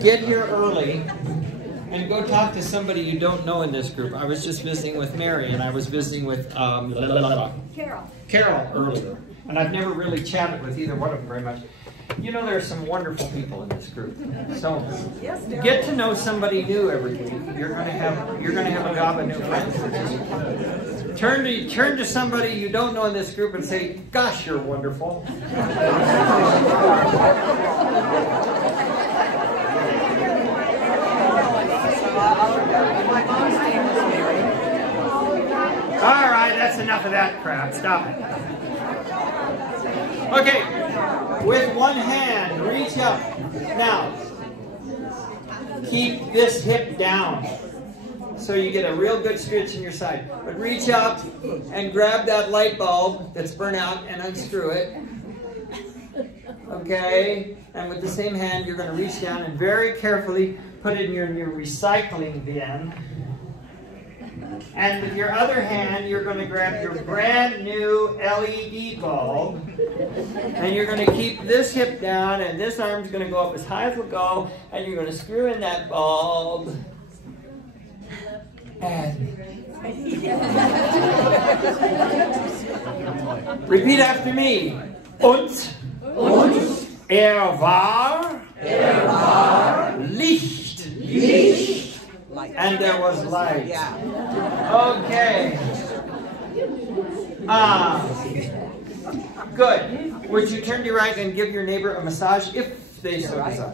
get here early and go talk to somebody you don't know in this group. I was just visiting with Mary, and I was visiting with Carol earlier. And I've never really chatted with either one of them very much. You know, there are some wonderful people in this group. So get to know somebody new every week. You're going to have a gob of new friends. Turn to somebody you don't know in this group and say, "Gosh, you're wonderful." All right, that's enough of that crap. Stop it. Okay, with one hand, reach up. Now, keep this hip down so you get a real good stretch in your side. But reach up and grab that light bulb that's burnt out and unscrew it. Okay, and with the same hand, you're going to reach down and very carefully put it in your recycling bin. And with your other hand, you're going to grab your brand new LED bulb. And you're going to keep this hip down, and this arm's going to go up as high as it'll go. And you're going to screw in that bulb. And repeat after me. Und war Licht. And there was light. Okay. Good. Would you turn to your right and give your neighbor a massage if they so desire?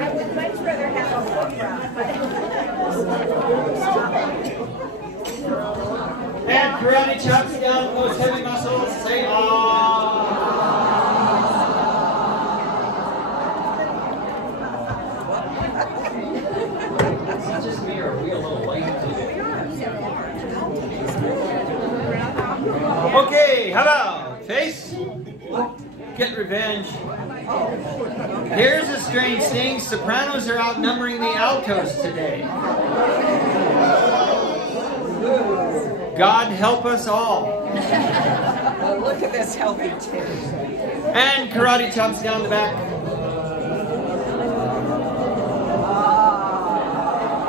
I would much rather have a foot And karate chops down those heavy muscles. Say ah. Is it just me, or are we a little late today? Okay, hello. Face. Get revenge. Here's a strange thing. Sopranos are outnumbering the altos today. God help us all. Oh, look at this healthy tip. And karate chops down the back.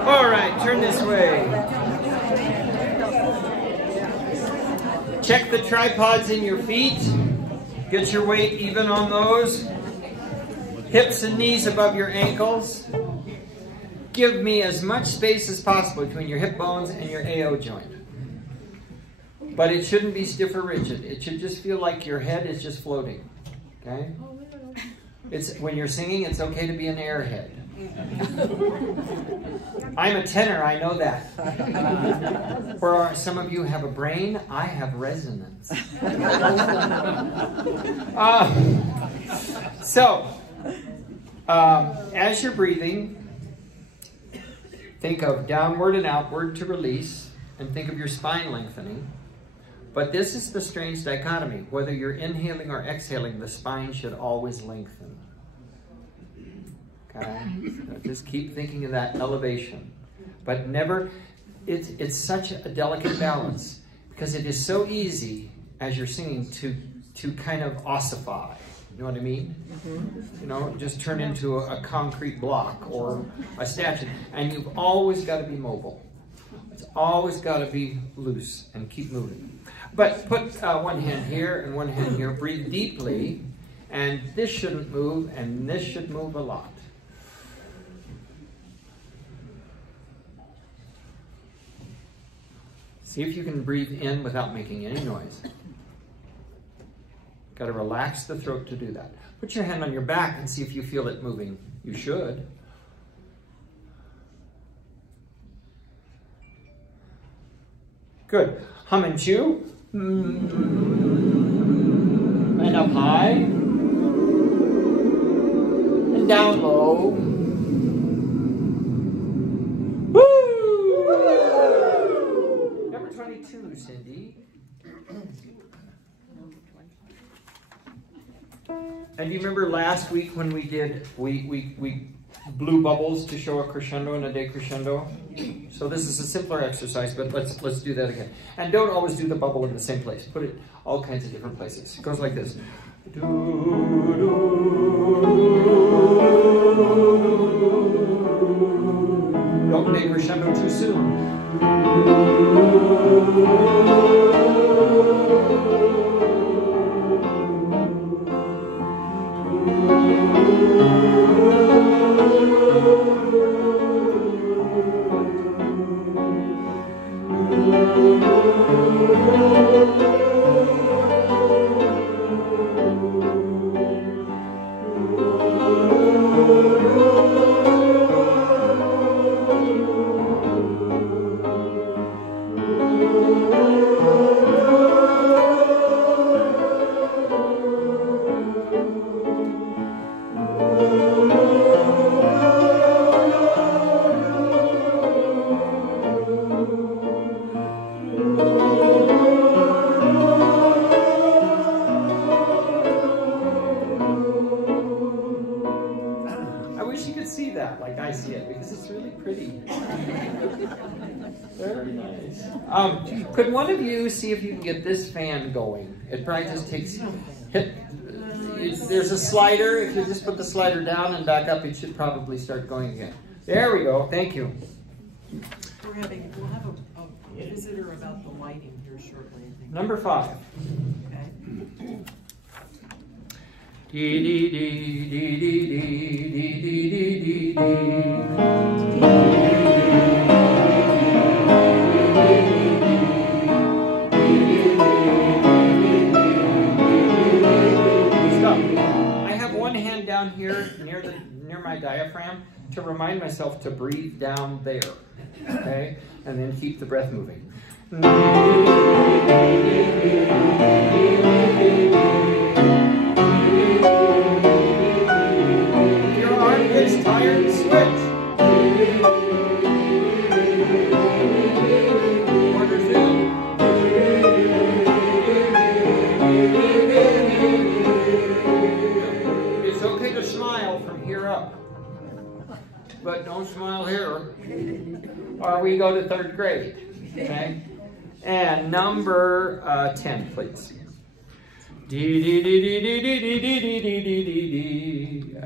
All right, turn this way. Check the tripods in your feet. Get your weight even on those. Hips and knees above your ankles. Give me as much space as possible between your hip bones and your AO joint. But it shouldn't be stiff or rigid. It should just feel like your head is just floating. Okay? When you're singing, it's okay to be an airhead. I'm a tenor, I know that. Where some of you have a brain, I have resonance. As you're breathing, think of downward and outward to release, and think of your spine lengthening. But this is the strange dichotomy. Whether you're inhaling or exhaling, the spine should always lengthen. Okay? So just keep thinking of that elevation. But never, it's such a delicate balance, because it is so easy as you're singing to kind of ossify. You know what I mean? You know, just turn into a concrete block or a statue. And you've always got to be mobile. It's always got to be loose and keep moving. But put one hand here and one hand here. Breathe deeply. And this shouldn't move, and this should move a lot. See if you can breathe in without making any noise. Got to relax the throat to do that. Put your hand on your back and see if you feel it moving. You should. Good. Hum and chew. And up high. And down low. Woo! Number 22, Cindy. And do you remember last week when we did, we blue bubbles to show a crescendo and a decrescendo. So this is a simpler exercise, but let's do that again. And don't always do the bubble in the same place. Put it all kinds of different places. It goes like this. Don't make crescendo too soon. Like I see it, because it's really pretty. Very nice. Could one of you see if you can get this fan going? It probably just takes, there's a slider. If you just put the slider down and back up, it should probably start going again. There we go. Thank you. We'll have a visitor about the lighting here shortly, I think. Number 5. Okay. Dee dee dee dee dee dee dee dee dee dee. Stop. I have one hand down here near my diaphragm to remind myself to breathe down there. Okay? And then keep the breath moving. It's tired, switch. Quarters in. It's okay to smile from here up, but don't smile here, or we go to 3rd grade. Okay? And number 10, please. Dee dee dee dee dee dee dee dee dee dee dee dee.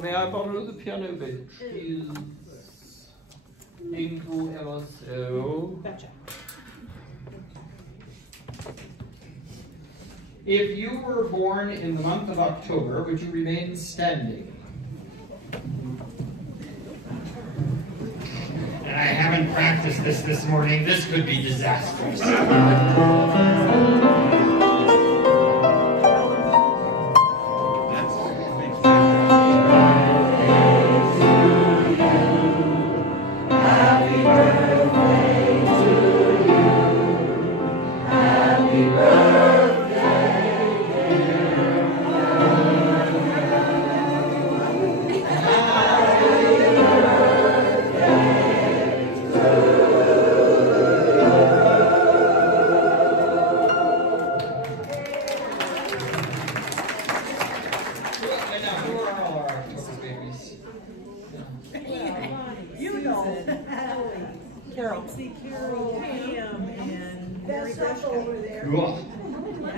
May I borrow the piano bench, please? Thank you ever so. Gotcha. If you were born in the month of October, would you remain standing? And I haven't practiced this morning. This could be disastrous.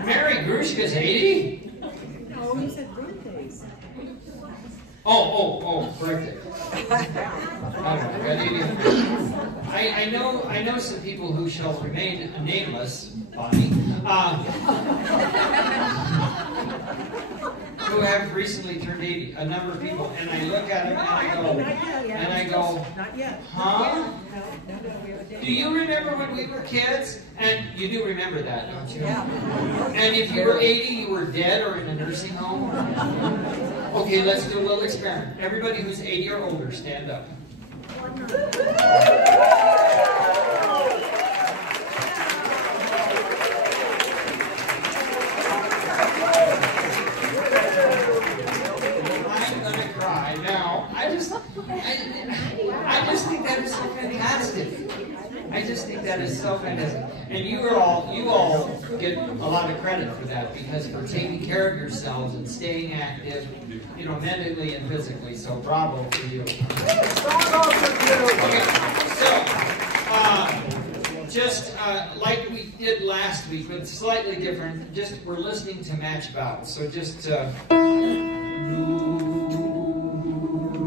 Mary Grushka's 80? No, you said birthdays. Oh, correct. I know some people who shall remain nameless, Bonnie, who have recently turned 80. A number of people, and I look at them and I go, Not yet. Not yet. Huh? No, we have a day. Do you remember when we were kids? And you do remember that, don't you? Yeah. And if you were 80, you were dead or in a nursing home? Okay, let's do a little experiment. Everybody who's 80 or older, stand up. I'm gonna cry now. I just think that is so fantastic. I just think that is so fantastic. And you all get a lot of credit for that, because for taking care of yourselves and staying active, you know, mentally and physically. So bravo for you. Okay, so just like we did last week, but slightly different. Just we're listening to match vowels. So just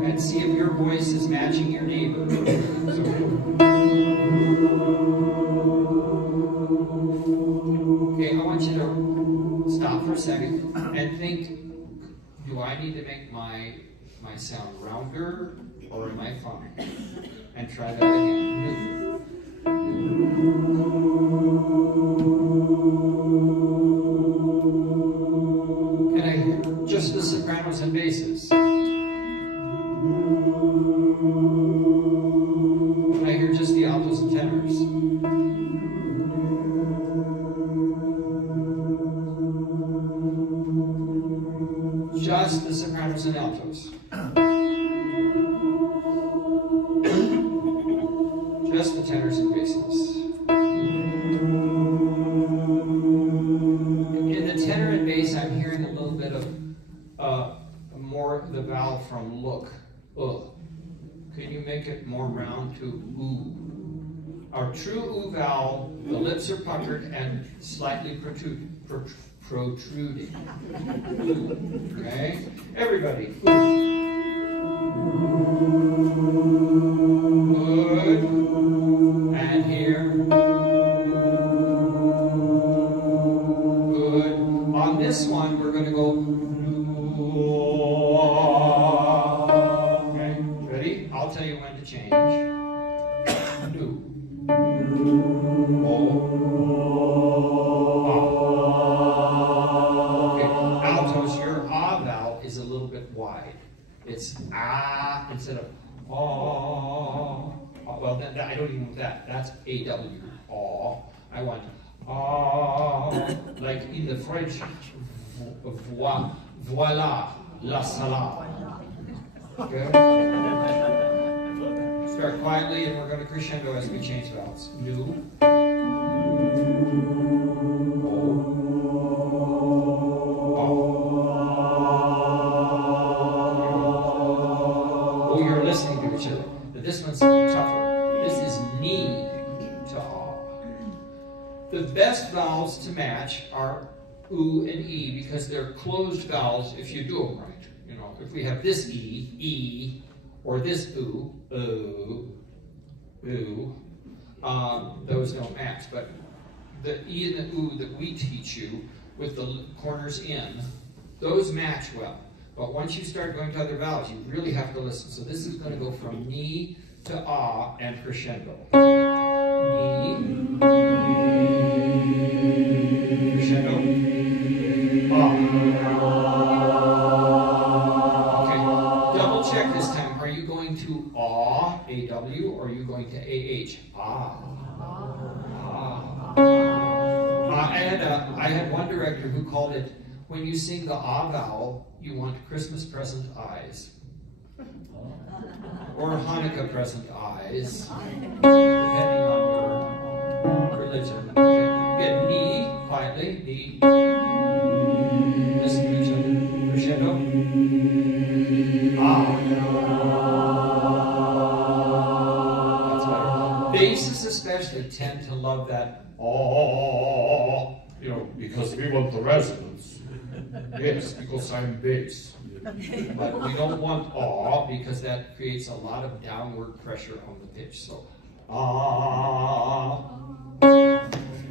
and see if your voice is matching your neighbor. Okay, I want you to stop for a second and think, do I need to make my sound rounder or am I fine? And try that again. And I hear just the sopranos and basses. And I hear just the altos and tenors. Just the sopranos and altos. Just the tenors and basses. In the tenor and bass, I'm hearing a little bit of more the vowel from look. Can you make it more round to oo? Our true oo vowel, the lips are puckered and slightly protruding. Okay? Everybody. Good. And here. Good. On this one, we're going to go. Okay, ready? I'll tell you when to change. Do. Wide. It's ah instead of ah. Well, then I don't even want that. That's AW. Ah. I want ah. Like in the French, voila, la salade. Okay? Start quietly, and we're going to crescendo as we change vowels. Do. This one's tougher. This is ni to ah. The best vowels to match are oo and e because they're closed vowels if you do them right. You know, if we have this e, or this oo, those don't match. But the e and the oo that we teach you with the corners in, those match well. But once you start going to other vowels, you really have to listen. So this is going to go from ni to ah and crescendo. Ni, crescendo, ah. Okay, double check this time. Are you going to ah, A-W, or are you going to A-H? Ah. I had one director who called it, when you sing the ah vowel, you want Christmas present eyes. Or Hanukkah present eyes, depending on your religion. Okay. Get ni, quietly, ni. Listen to each other. Crescendo. Ah. That's better. Basses especially tend to love that ah, you know, because we want the resonance. Yes, because I'm bass. But we don't want ah because that creates a lot of downward pressure on the pitch. So ah.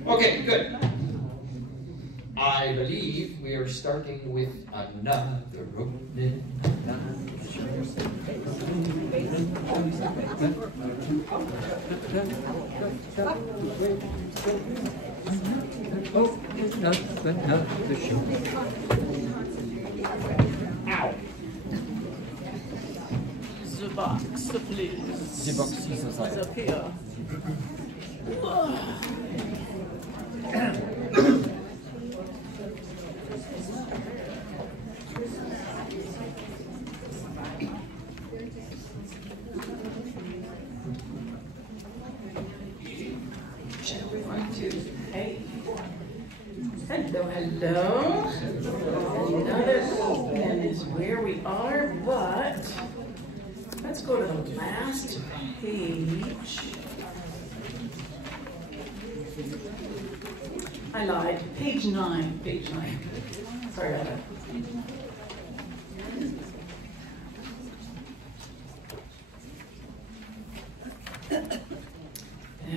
Okay, good. I believe we are starting with another opening. Oh, no, the shoe. Ow. The box, please. The box is inside. It's up here. Hey. Hello, hello. Another and is where we are, but let's go to the last page. I lied. Page 9. Page 9. Sorry about that.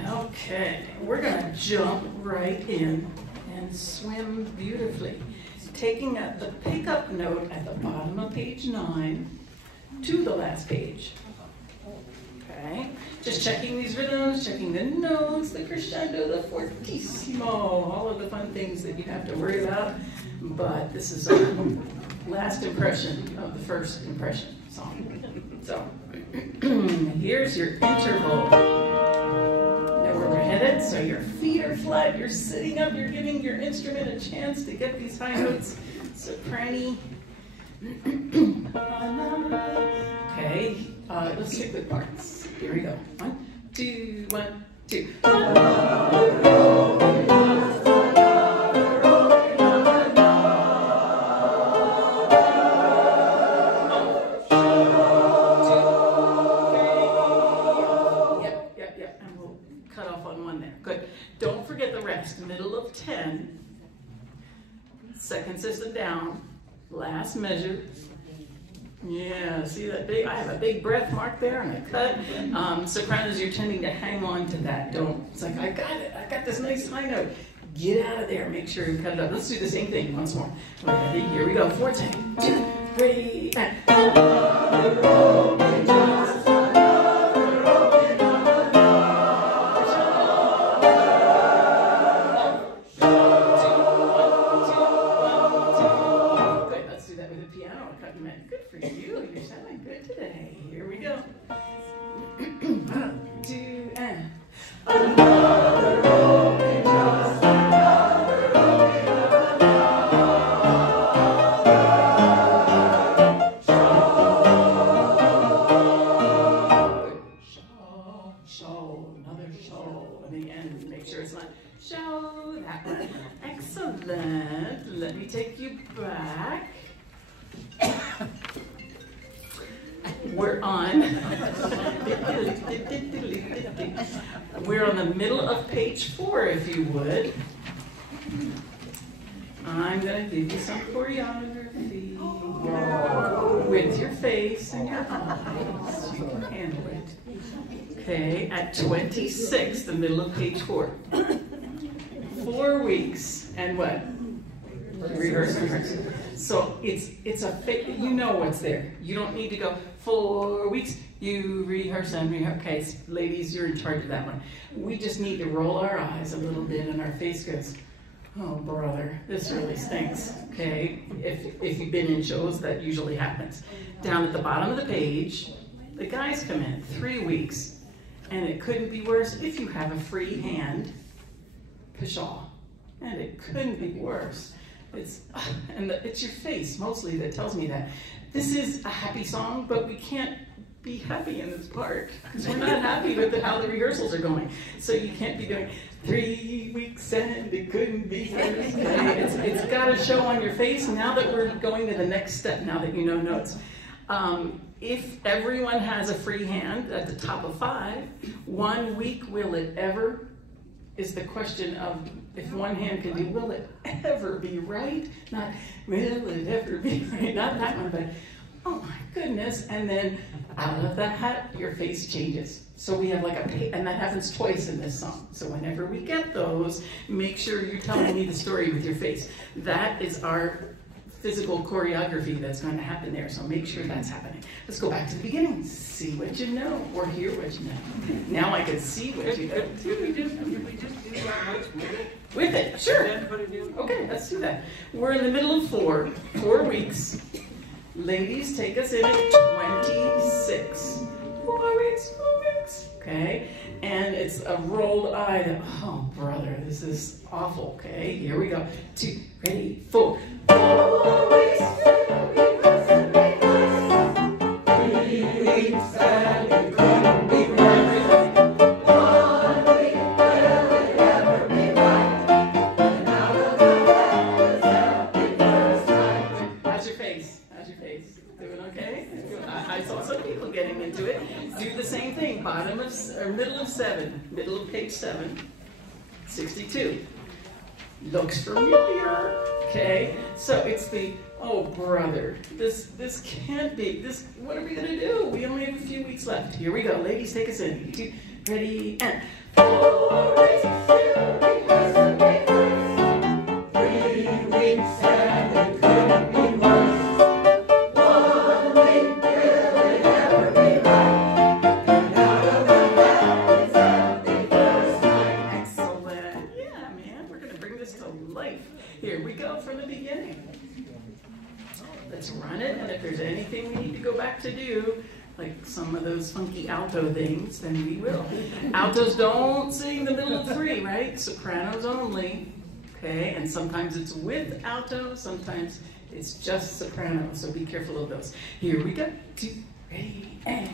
Okay, we're going to jump right in and swim beautifully, taking the pickup note at the bottom of page 9 to the last page. Okay, just checking these rhythms, checking the notes, the crescendo, the fortissimo, all of the fun things that you have to worry about. But this is our last impression of the first impression song. So here's your interval. Know where we're headed, so your feet are flat, you're sitting up, you're giving your instrument a chance to get these high notes, soprani. Okay, let's stick with parts. Here we go. 1, 2, 1, 2. Yep, and we'll cut off on 1 there. Good. Don't forget the rest. Middle of 10. Second system down. Last measure. Yeah, see that big, I have a big breath mark there and a cut. Sopranos, you're tending to hang on to that. Don't, it's like, I got it, I got this nice high note. Get out of there, make sure you cut it up. Let's do the same thing once more. Ready, here we go. 4, 10, 2, 3, and. Good for you. You're sounding good today. Here we go. 1, 2, and. Another rolling, just another rolling, show, another show. And the end, make sure it's not show, that one. Excellent. Let me take you back. We're on the middle of page 4, if you would. I'm going to give you some choreography with your face and your eyes. You can handle it. Okay, at 26, the middle of page 4. 4 weeks and what? Rehearsal. So it's a fake, you know what's there. You don't need to go 4 weeks, you rehearse and rehearse. Okay, ladies, you're in charge of that one. We just need to roll our eyes a little bit and our face goes, oh brother, this really stinks. Okay, if you've been in shows, that usually happens. Down at the bottom of the page, the guys come in 3 weeks, and it couldn't be worse if you have a free hand, pshaw, and it couldn't be worse. It's your face mostly that tells me that. This is a happy song, but we can't be happy in this part because we're not happy with how the rehearsals are going. So you can't be doing 3 weeks and it couldn't be worse. Okay? It's got to show on your face now that we're going to the next step, now that you know notes. If everyone has a free hand at the top of 5, 1 week, will it ever? Is the question of if one hand can do, will it ever be right? Not, will it ever be right? Not that one, but, oh my goodness. And then out of the hat, your face changes. So we have like and that happens twice in this song. So whenever we get those, make sure you're telling me the story with your face. That is our physical choreography that's going to happen there, so make sure that's happening. Let's go back to the beginning. See what you know, or hear what you know. Now I can see what you know. Could we just do that once With it, sure. then put it in? Okay, let's do that. We're in the middle of 4 weeks. Ladies, take us in at 26. 4 weeks, 4 weeks. Okay, and it's a rolled eye that, oh brother, this is awful. Okay, here we go. 2, ready, 4. 4 weeks, 3 weeks, and it couldn't be worse. 1 week, will it ever be right? And out of the bed was healthy first night. How's your face? How's your face? Doing okay? I saw some people getting into it. Do the same thing. Bottom of, or middle of 7. Middle of page 7. 62. Looks familiar. Okay. So it's the, oh brother, this can't be. This. What are we gonna do? We only have a few weeks left. Here we go. Ladies, take us in. 2, ready, and 4 weeks. 3 weeks, and it couldn't be worse. Here we go from the beginning. Let's run it, and if there's anything we need to go back to do, like some of those funky alto things, then we will. Altos don't sing the middle of 3, right? Sopranos only. Okay, and sometimes it's with alto, sometimes it's just soprano, so be careful of those. Here we go. 2, ready, and...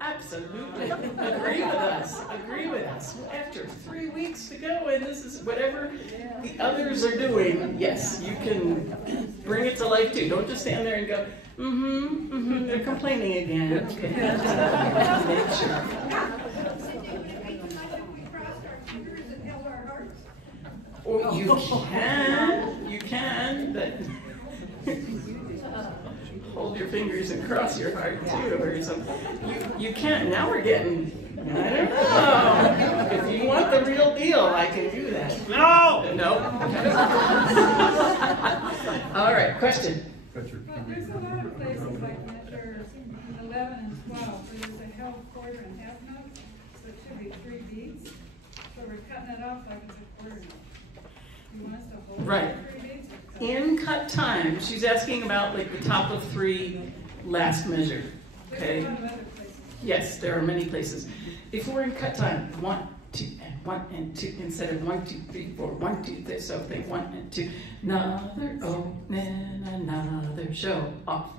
Absolutely. Agree with us. Agree with us. After 3 weeks to go, and this is whatever the others are doing, yes, you can bring it to life too. Don't just stand there and go, they're complaining again. Okay. Make sure. Or you can, but hold your fingers and cross your heart too, or something. You can't. Now we're getting, I don't know. If you want the real deal, I can do that. No! No? All right, question. There's a lot of places like measure 11 and 12, where there's a half, quarter, and half note, so it should be 3 beats. So we're cutting it off like it's a quarter note. You want us to hold right. 3 beats? In cut time, she's asking about like the top of 3 last measure. Okay? There's a lot of other places. Yes, there are many places. If we're in cut time, 1, 2, and 1 and 2 instead of 1, 2, 3, 4, 1, 2, 3. So think 1 and 2. Another opening, another show off,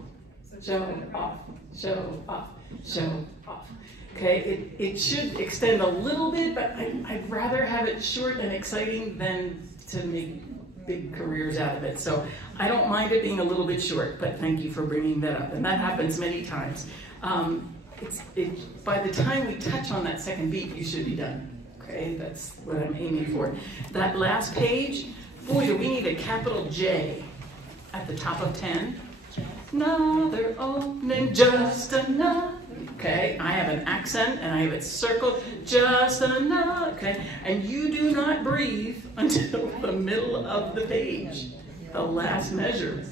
show off, show off, show off. Okay, it should extend a little bit, but I'd rather have it short and exciting than to make big careers out of it. So I don't mind it being a little bit short, but thank you for bringing that up. And that happens many times. By the time we touch on that second beat, you should be done. Okay, that's what I'm aiming for. That last page, boy, do we need a capital J at the top of 10. Another opening, just another. Okay, I have an accent and I have it circled, just another. Okay, and you do not breathe until the middle of the page, the last measure.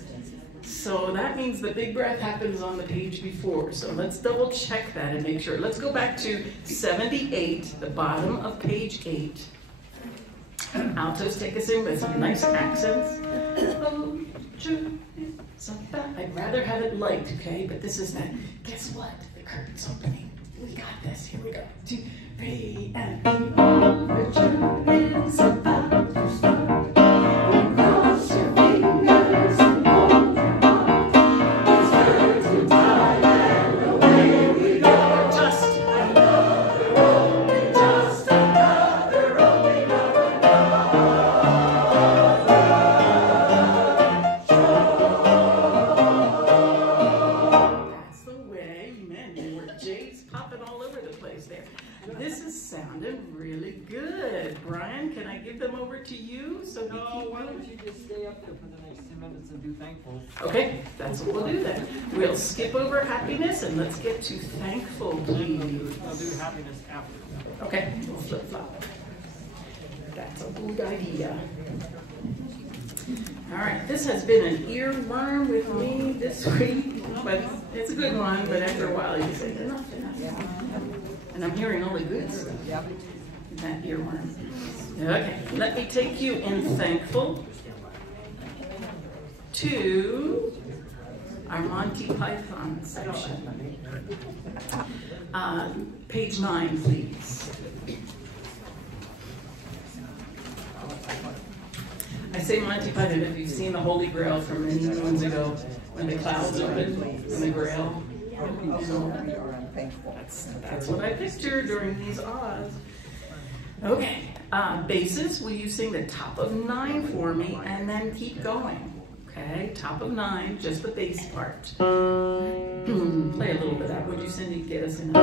So that means the big breath happens on the page before. So let's double check that and make sure. Let's go back to 78, the bottom of page 8. Altos take us in with some nice accents. I'd rather have it light, okay? But this is that. Guess what? The curtain's opening. We got this. Here we go. 2, 3, and the overture is about to start. Cross your fingers and hold your heart. It's curtain time and away we go. Just another opening, just another opening of really good. Brian, can I give them over to you? So no, why don't you just stay up there for the next 2 minutes and do thankful? Okay, that's what we'll do then. We'll skip over happiness and let's get to thankful, please. I'll do happiness after. Okay, we'll flip flop. That's a good idea. All right, this has been an earworm with me this week, but it's a good one, but after a while you say, enough. And I'm hearing only good stuff. That earworm. Okay, let me take you in thankful to our Monty Python section. Page 9, please. I say Monty Python if you've seen the Holy Grail from many moons ago when the clouds open in the Grail. That's what I picture during these odds. Okay, basses, will you sing the top of 9 for me and then keep going? Okay, top of 9, just the bass part. Play a little bit of that. Would you, Cindy, get us in? Here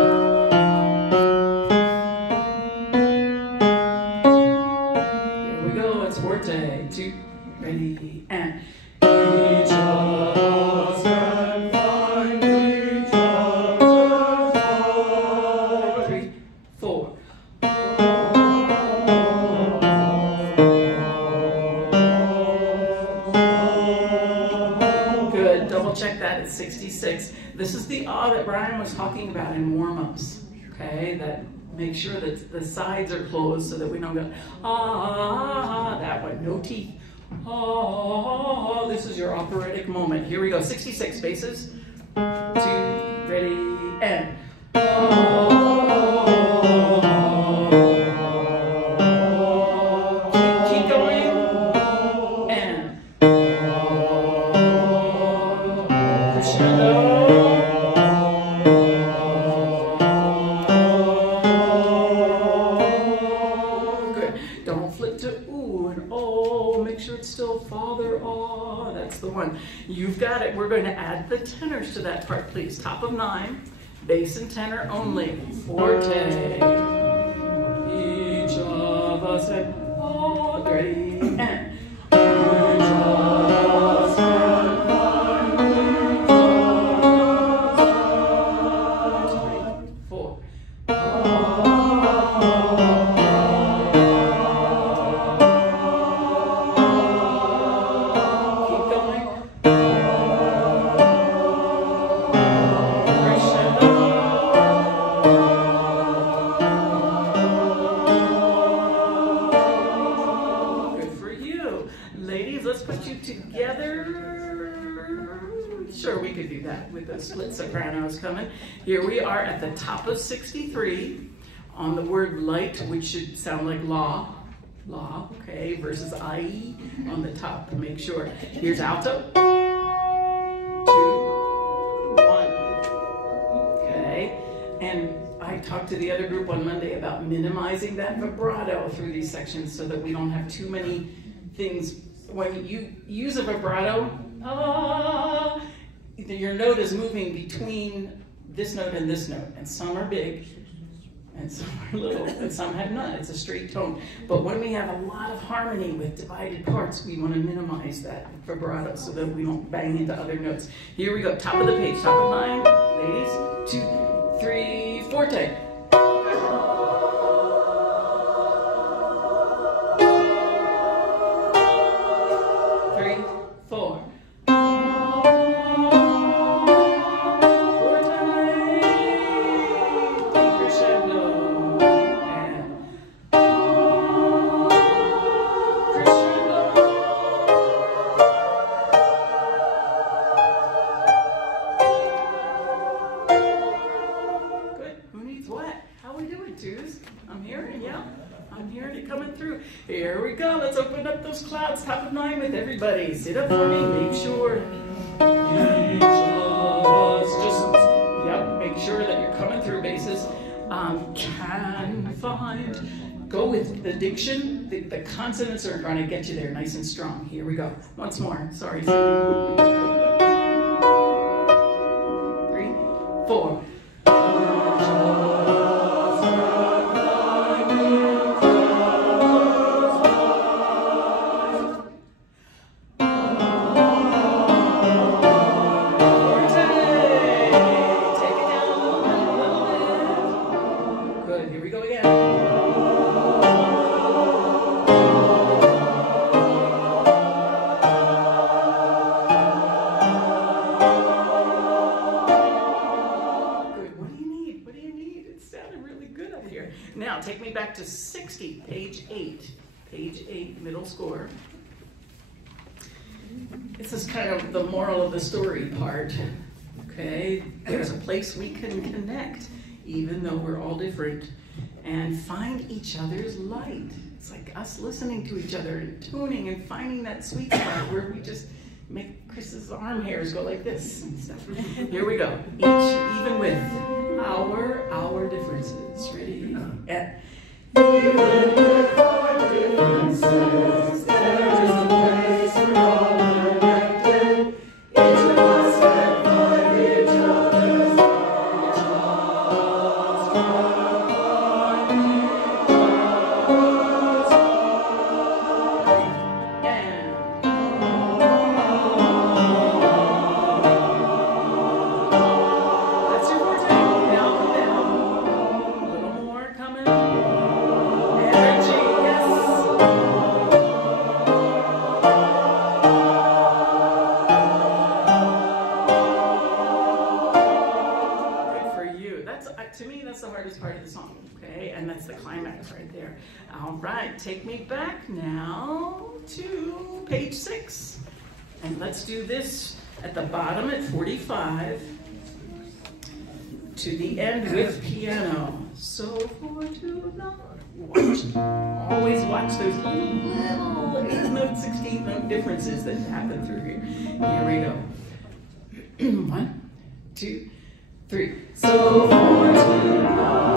we go, it's forte. 2, ready, and each of us can find each other's heart. 3, 4. Good, double check that at 66. This is the ah that Brian was talking about in warm-ups, okay? That make sure that the sides are closed so that we don't go, ah, that one, no teeth. Oh, this is your operatic moment. Here we go, 66 basses. 2, ready, and. Keep going, and. Crescendo. Good. Don't flip to ooh and oh. Make sure it's still father, oh. That's the one. You've got it. We're going to add the tenors to that part, please. Top of 9, bass and tenor only. Forte. Each of us and oh. Ready, and. Each of us and find each other's 3, 4. With the split sopranos coming. Here we are at the top of 63 on the word light, which should sound like law, okay, versus IE on the top. Make sure. Here's alto. 2, 1. Okay. And I talked to the other group on Monday about minimizing that vibrato through these sections so that we don't have too many things. When you use a vibrato, your note is moving between this note and this note, and some are big, and some are little, and some have none. It's a straight tone. But when we have a lot of harmony with divided parts, we want to minimize that vibrato so that we don't bang into other notes. Here we go, top of the page, top of line, ladies, 2, 3, forte. 3, 4. Here we go. Let's open up those clouds. Top of line with everybody. Sit up for me. Make sure each of us make sure that you're coming through bases. Can find. Go with the diction. The consonants are going to get you there nice and strong. Here we go. Once more. Sorry. 3, 4. Now, take me back to 60, page 8. Page 8, middle score. This is kind of the moral of the story part. Okay, there's a place we can connect, even though we're all different, and find each other's light. It's like us listening to each other and tuning and finding that sweet spot where we just make Chris's arm hairs go like this and stuff. Here we go. Each, even with our differences. Ready? Even with our differences, there's a place we're all connected. Each of us can find each other's Take me back now to page 6. And let's do this at the bottom at 45 to the end with piano. So for tonight. Always watch those little 8th note, 16th note differences that happen through here. Here we go. 1, 2, 3. So for tonight.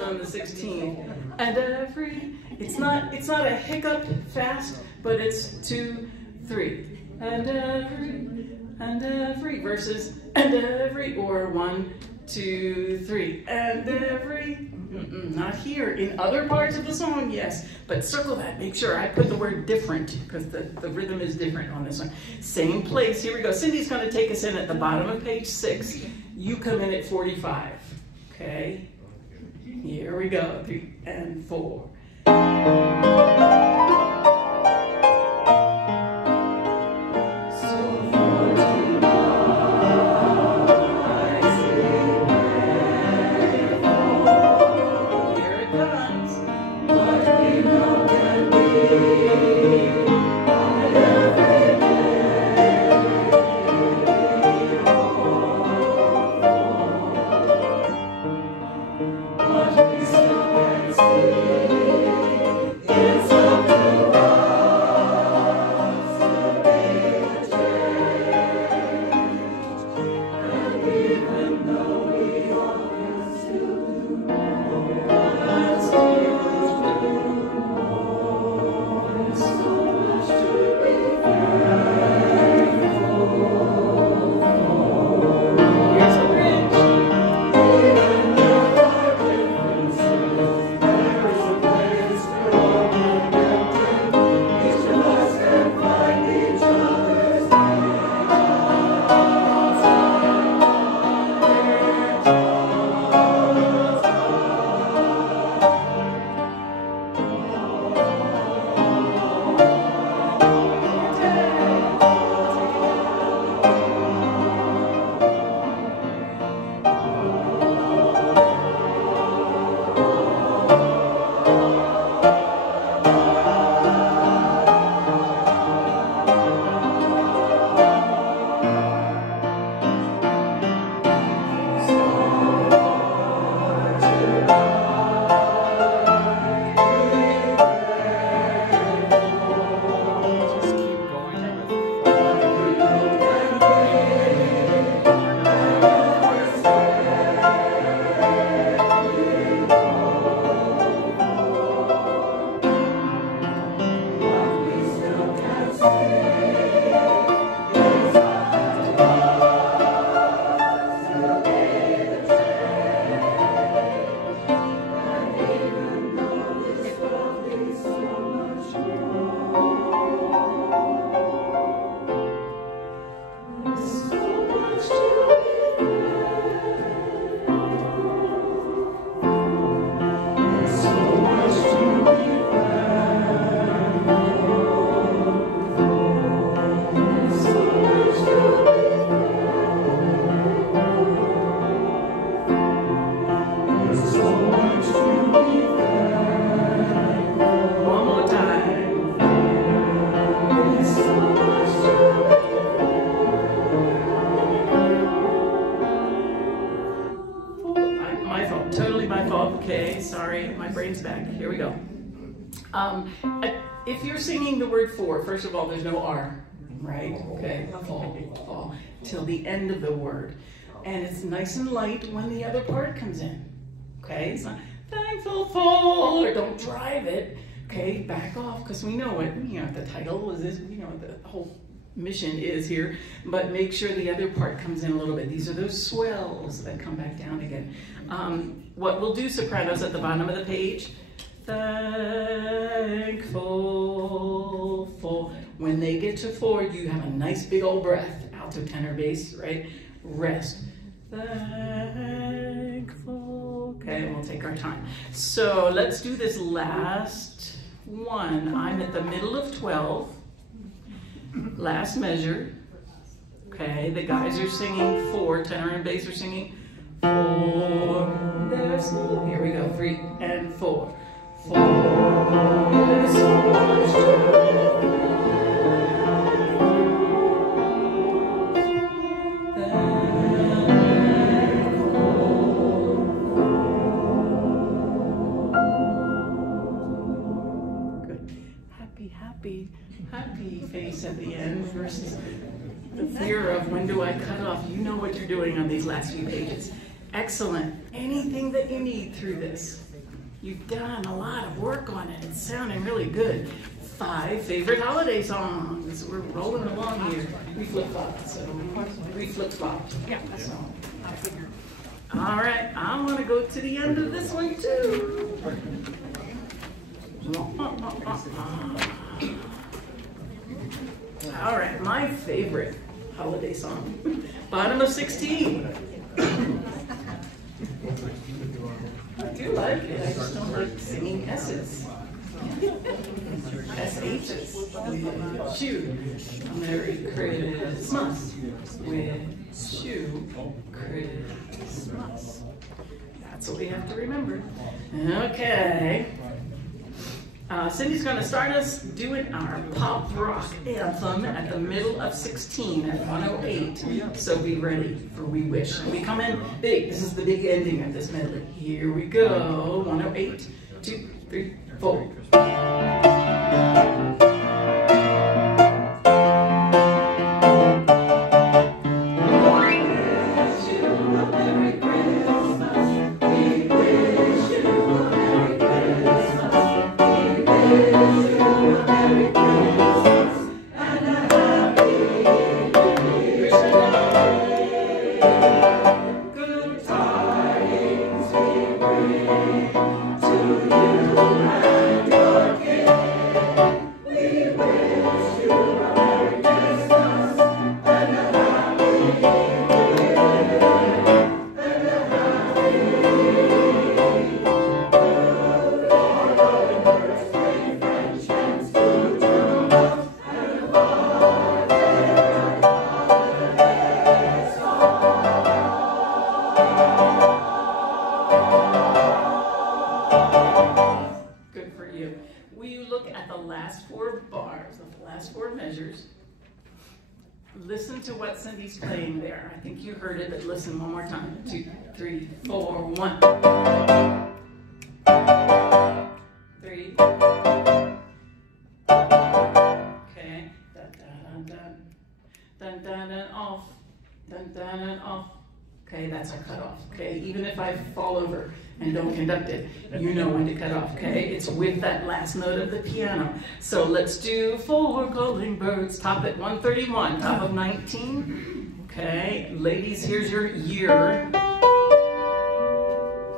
On the 16th, and every, it's not a hiccup fast, but it's 2, 3, and every versus and every, or 1, 2, 3, and every. Not here. In other parts of the song, yes, but circle that. Make sure I put the word different because the rhythm is different on this one. Same place. Here we go. Cindy's going to take us in at the bottom of page 6. You come in at 45. Okay. Here we go, 3 and 4. So If you're singing the word for, first of all, there's no R, right? Okay, fall, till the end of the word. And it's nice and light when the other part comes in, okay? It's not thankful for, or don't drive it, okay? Back off, because we know it, you know, the title is this, you know, the whole mission is here, but make sure the other part comes in a little bit. These are those swells that come back down again. What we'll do, sopranos, at the bottom of the page, thankful for. When they get to 4, you have a nice big old breath, alto, tenor, bass, right? Rest. Thankful. Okay, and we'll take our time. So let's do this last one. I'm at the middle of 12. Last measure. Okay, the guys are singing 4, tenor and bass are singing 4. There's no, here we go, 3 and 4. 4. There's so much happy face at the end versus the fear of when do I cut off. You know what you're doing on these last few pages. Excellent. Anything that you need through this. You've done a lot of work on it. It's sounding really good. 5 favorite holiday songs. We're rolling along here. We flip-flop. So we flip-flop. Yeah. So. All right. I'm going to go to the end of this one too. All right, my favorite holiday song, bottom of 16. I do like it, I just don't like singing S's. SH's. Shoe, Merry Christmas. Wish you Christmas. That's what we have to remember. Okay. Cindy's going to start us doing our pop rock anthem at the middle of 16 at 108. So be ready for We Wish. And we come in big. This is the big ending of this medley. Here we go. 108, 2, 3, 4. Listen to what Cindy's playing there. I think you heard it, but listen one more time. 2, 3, 4, 1. 3. Okay. Dun dun dun dun dun dun off. Dun dun dun off. Okay, that's our cutoff. Okay, even if I fall over and don't conduct it, you know when to cut off. Okay, it's with that last note of the piano. So let's do 4 calling birds. Top at 131, top of 19. Okay, ladies, here's your year.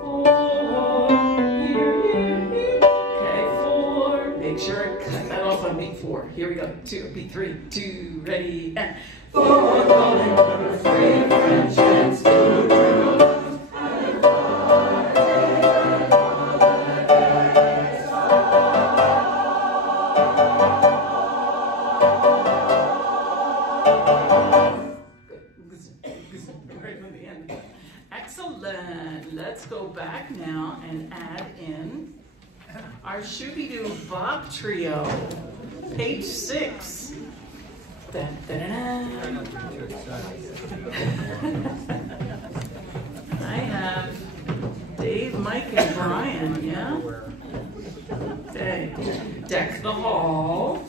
4, year. Okay, 4. Make sure I cut that off on beat 4. Here we go. 2, beat 3, 2, ready, and 4 calling birds, 3 French hens, 2 true loves, and 1 right from the end. Excellent. Let's go back now and add in our Shooby-Doo Bop Trio, page 6. Dun, dun, dun, dun. I have Dave, Mike, and Brian, yeah? Okay. Deck the hall.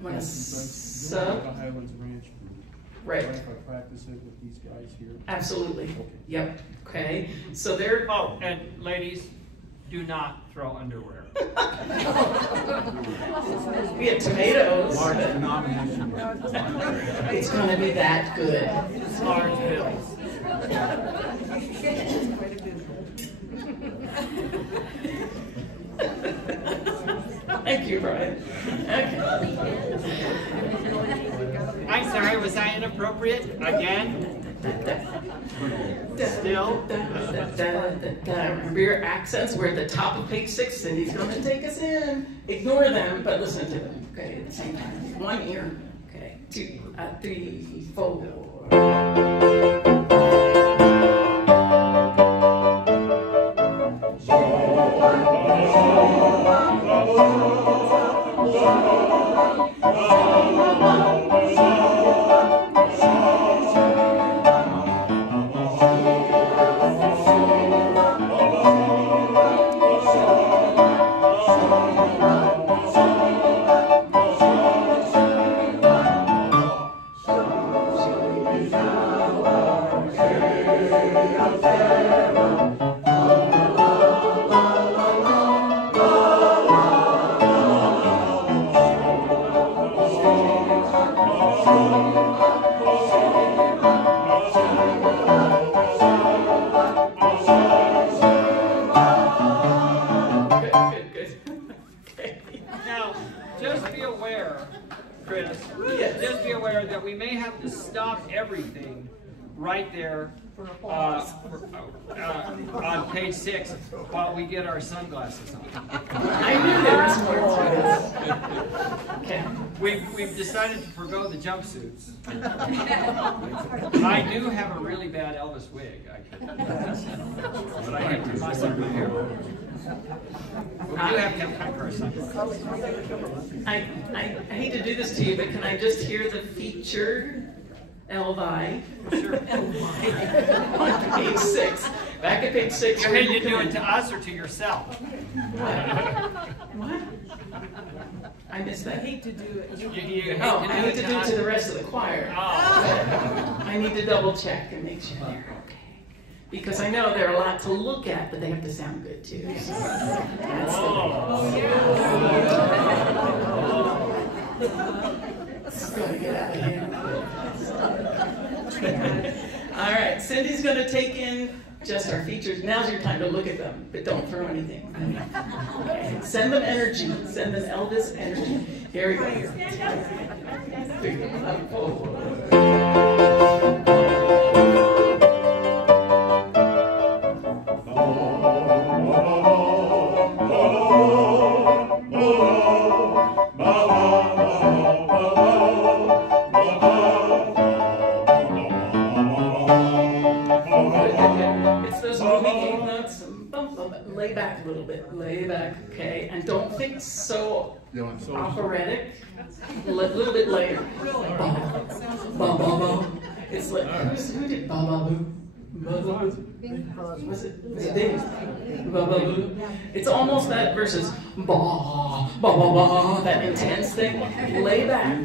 Want to sub? Highlands Ranch. Right. If I practice it with these guys here. Absolutely. Okay. Yep. Okay. So they're. Oh, and ladies, do not throw underwear. We have tomatoes. Large denomination. It's going to be that good. Large bills. Thank you, Brian. Okay. I'm sorry, was I inappropriate again? Still? Remember your accents? We're at the top of page 6, and he's going to take us in. Ignore them, but listen to them. Okay, at the same time. One ear. Okay, 2, 3, 4. That we may have to stop everything right there on page 6 while we get our sunglasses on. I knew there was more to this. Okay. We've decided to forgo the jumpsuits. I do have a really bad Elvis wig. But I hate to mess up my hair. We do have to cut our sunglasses. I hate to do this to you, but can I just hear the featured Elvi? Sure. On page 6. Back at page 6. You hate to do it to us or to yourself? What? I missed that. I hate to do it. I need to do it to the rest of the choir. I need to double check and make sure they're okay. Because I know they're a lot to look at, but they have to sound good too. So that's I'm going to get out of here. All right, Cindy's going to take in just our features. Now's your time to look at them, but don't throw anything. Okay. Send them energy. Send them Elvis energy. Here we go. 3, 4. Lay back a little bit, lay back, okay? And don't think so operatic, a little bit later. It's like, who did Ba-Ba-Boo? Was it Dave? Ba-Ba-Boo? It's almost that versus ba-ba-ba, that intense thing. Lay back,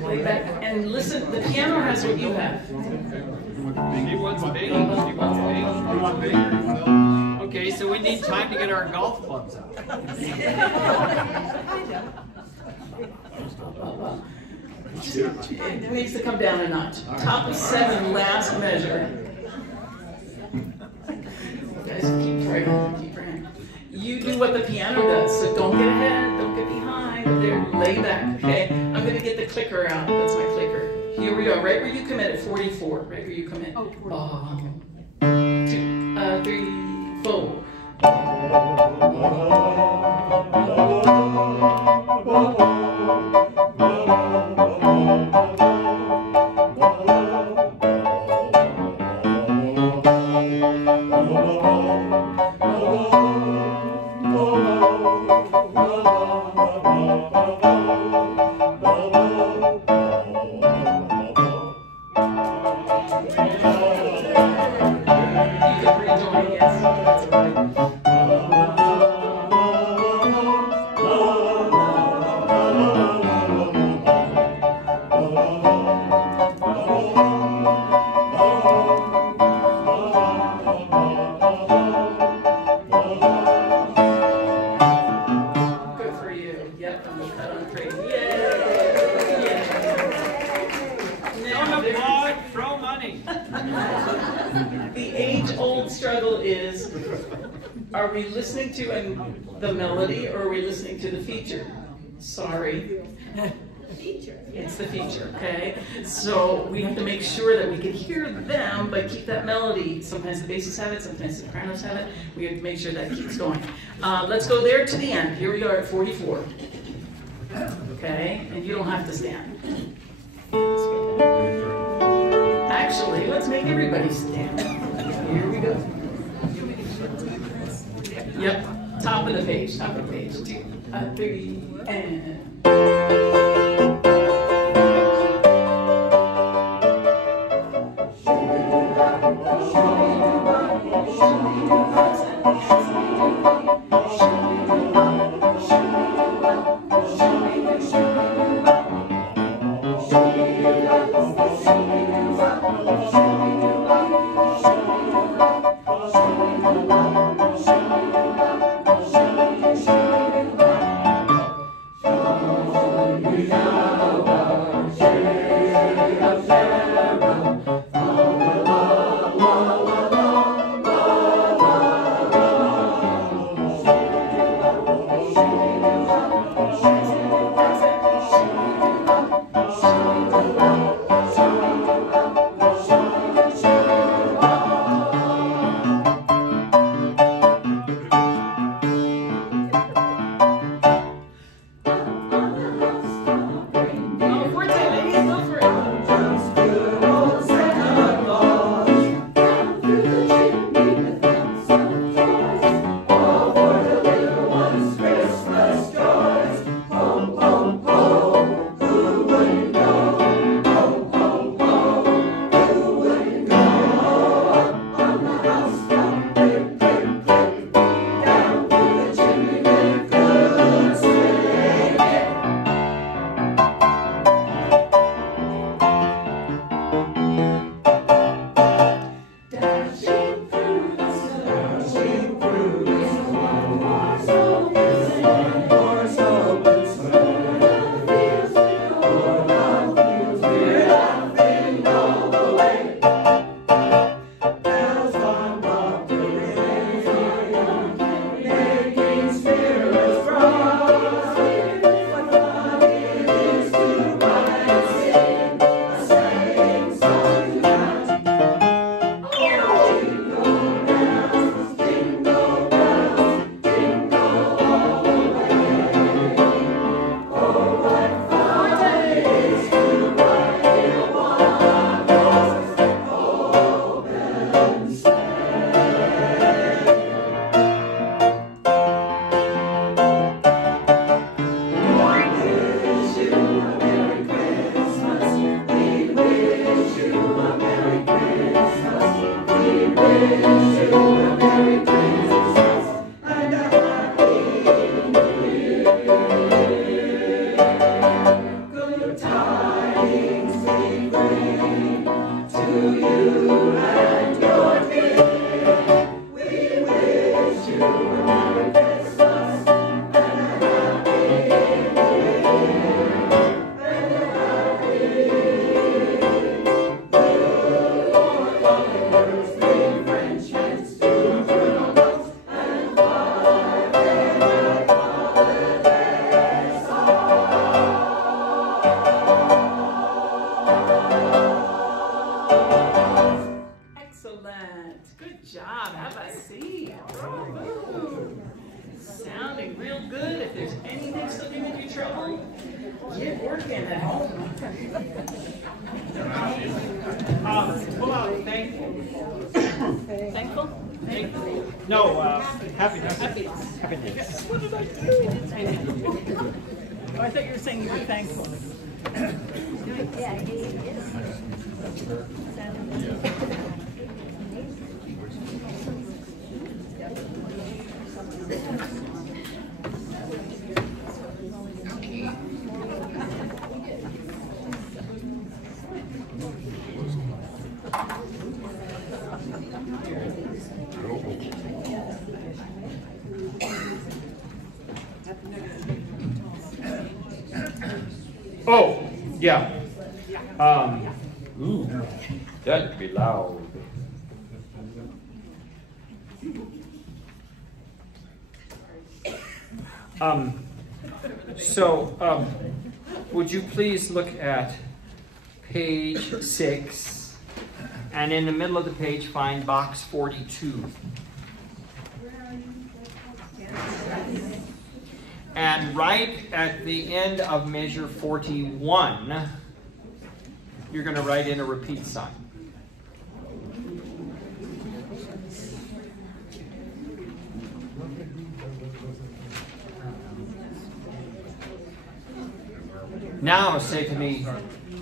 and listen, the piano has what you have. She wants big. Okay, so we need time to get our golf clubs out. It needs to come down a notch. Top of 7, last measure. Guys, keep praying. You do what the piano does, so don't get ahead, don't get behind. There, lay back, okay? I'm going to get the clicker out. That's my clicker. Here we go, right where you commit at 44, right where you commit. 2, 3, 4. You can rejoin, yes. That's right. Are we listening to the melody or are we listening to the feature? Sorry. Feature. It's the feature, okay? So we have to make sure that we can hear them, but keep that melody. Sometimes the basses have it, sometimes the sopranos have it. We have to make sure that keeps going. Let's go there to the end. Here we are at 44. Okay? And you don't have to stand. Actually, let's make everybody stand. Here we go. Yep, top of the page, 2, 3, and... Happiness. What did I do? Oh, I thought you were saying you were thankful. Oh, yeah. Ooh, that'd be loud. Would you please look at page 6, and in the middle of the page find box 42. And right at the end of measure 41, you're going to write in a repeat sign. Now say to me,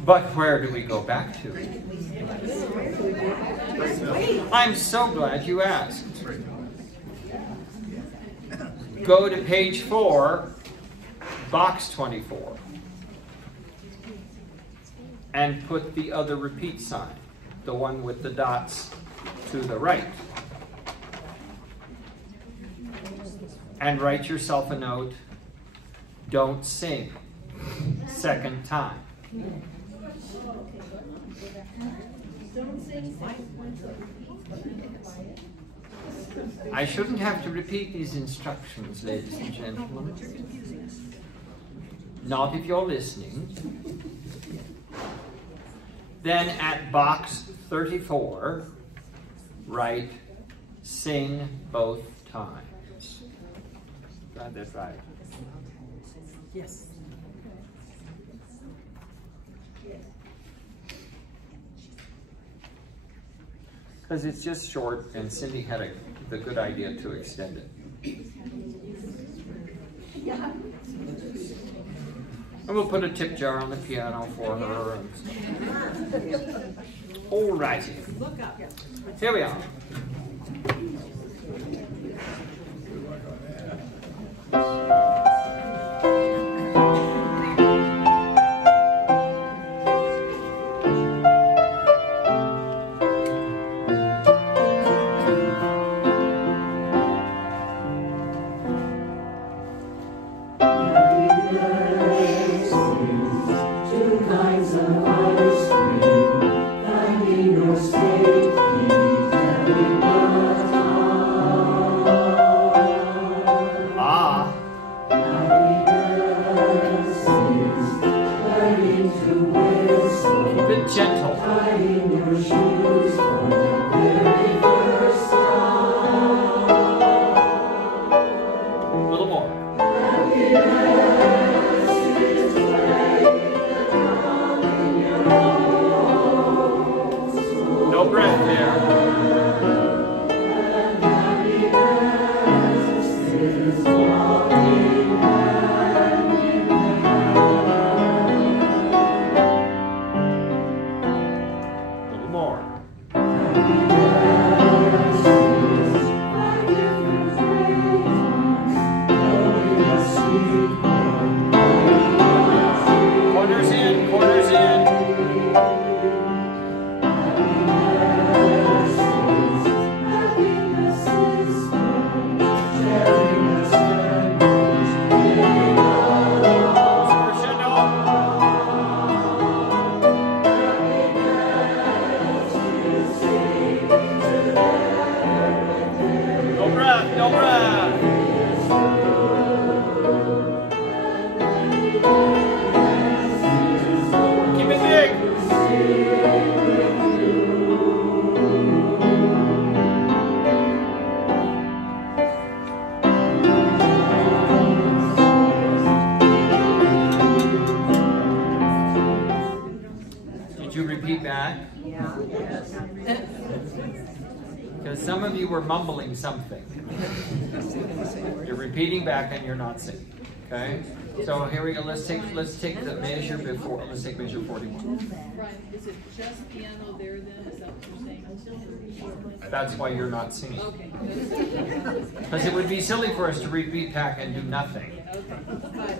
but where do we go back to? I'm so glad you asked. Go to page 4, box 24, and put the other repeat sign, the one with the dots to the right. And write yourself a note, don't sing. Second time. I shouldn't have to repeat these instructions, ladies and gentlemen. Not if you're listening. Then at box 34, write sing both times. Got that right? Yes. Because it's just short, and Cindy had the good idea to extend it. And we'll put a tip jar on the piano for her. All righty. Here we are. Because some of you were mumbling something. You're repeating back and you're not singing. Okay? So here we go. Let's take the measure before. Let's take measure 41. Right. Is it just piano there then? Is that what you're saying? That's why you're not singing. Okay. Because it would be silly for us to repeat back and do nothing. Okay.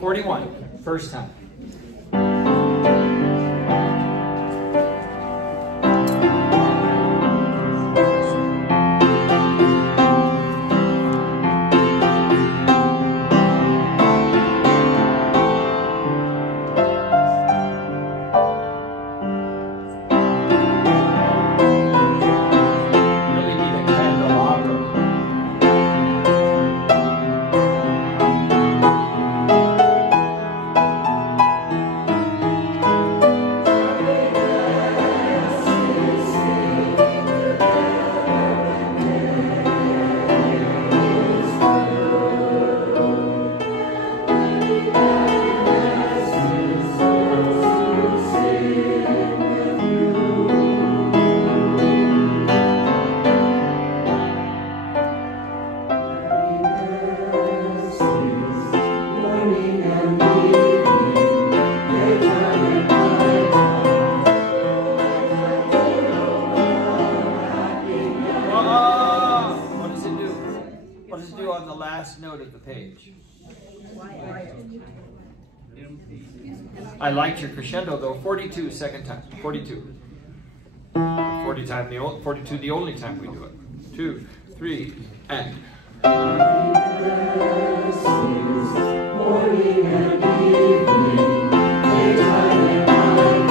41. First time. What does it do? What does it do on the last note of the page? I liked your crescendo though. 42 second time. 42. 42 the only time we do it. 2, 3, and. Morning and evening, daytime and night.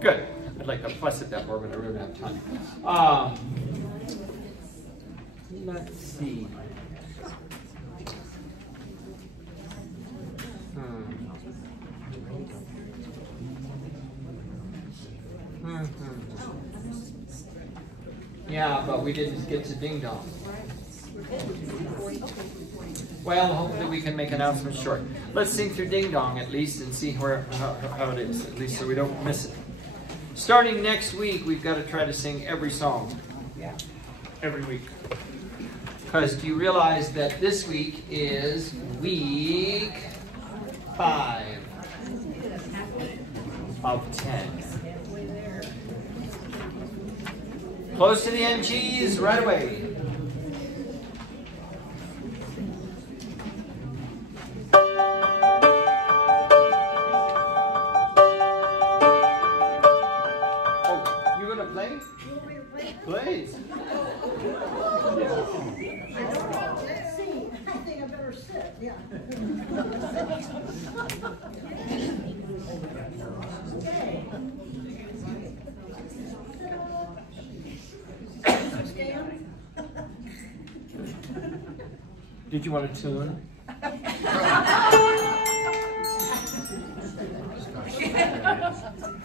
Good. I'd like to fuss at that more, but I don't have time. Let's see. Yeah, but we didn't get to ding dong. Well, hopefully we can make announcements short. Let's sing through ding dong at least and see how it is, at least so we don't miss it. Starting next week, we've got to try to sing every song. Every week. Because do you realize that this week is week 5 of 10. Close to the NGs right away. Please. Let's see. I think I better sit. Yeah. Did you want to tune?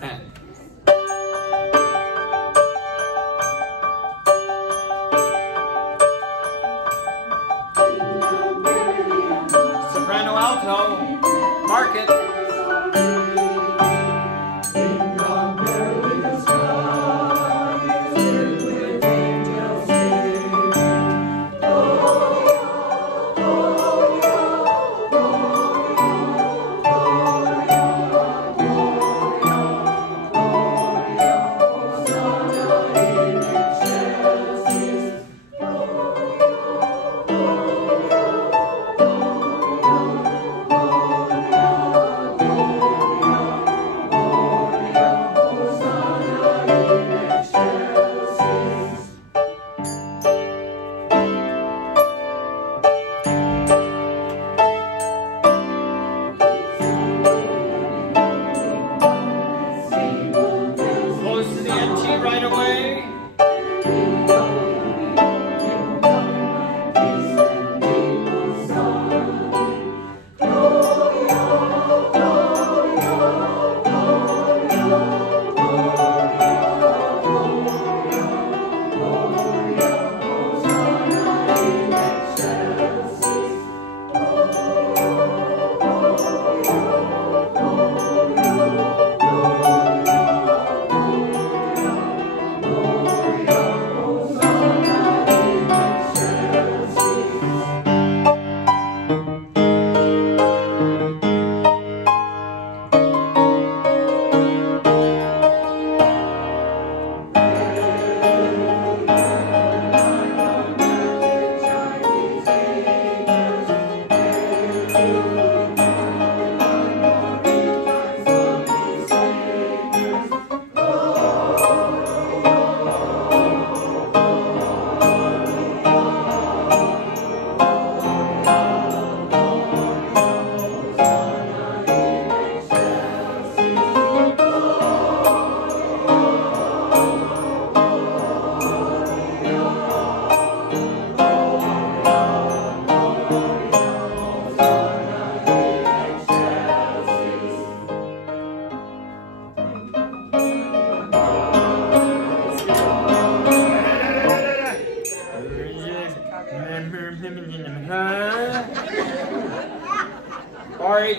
And. Soprano alto, mark it.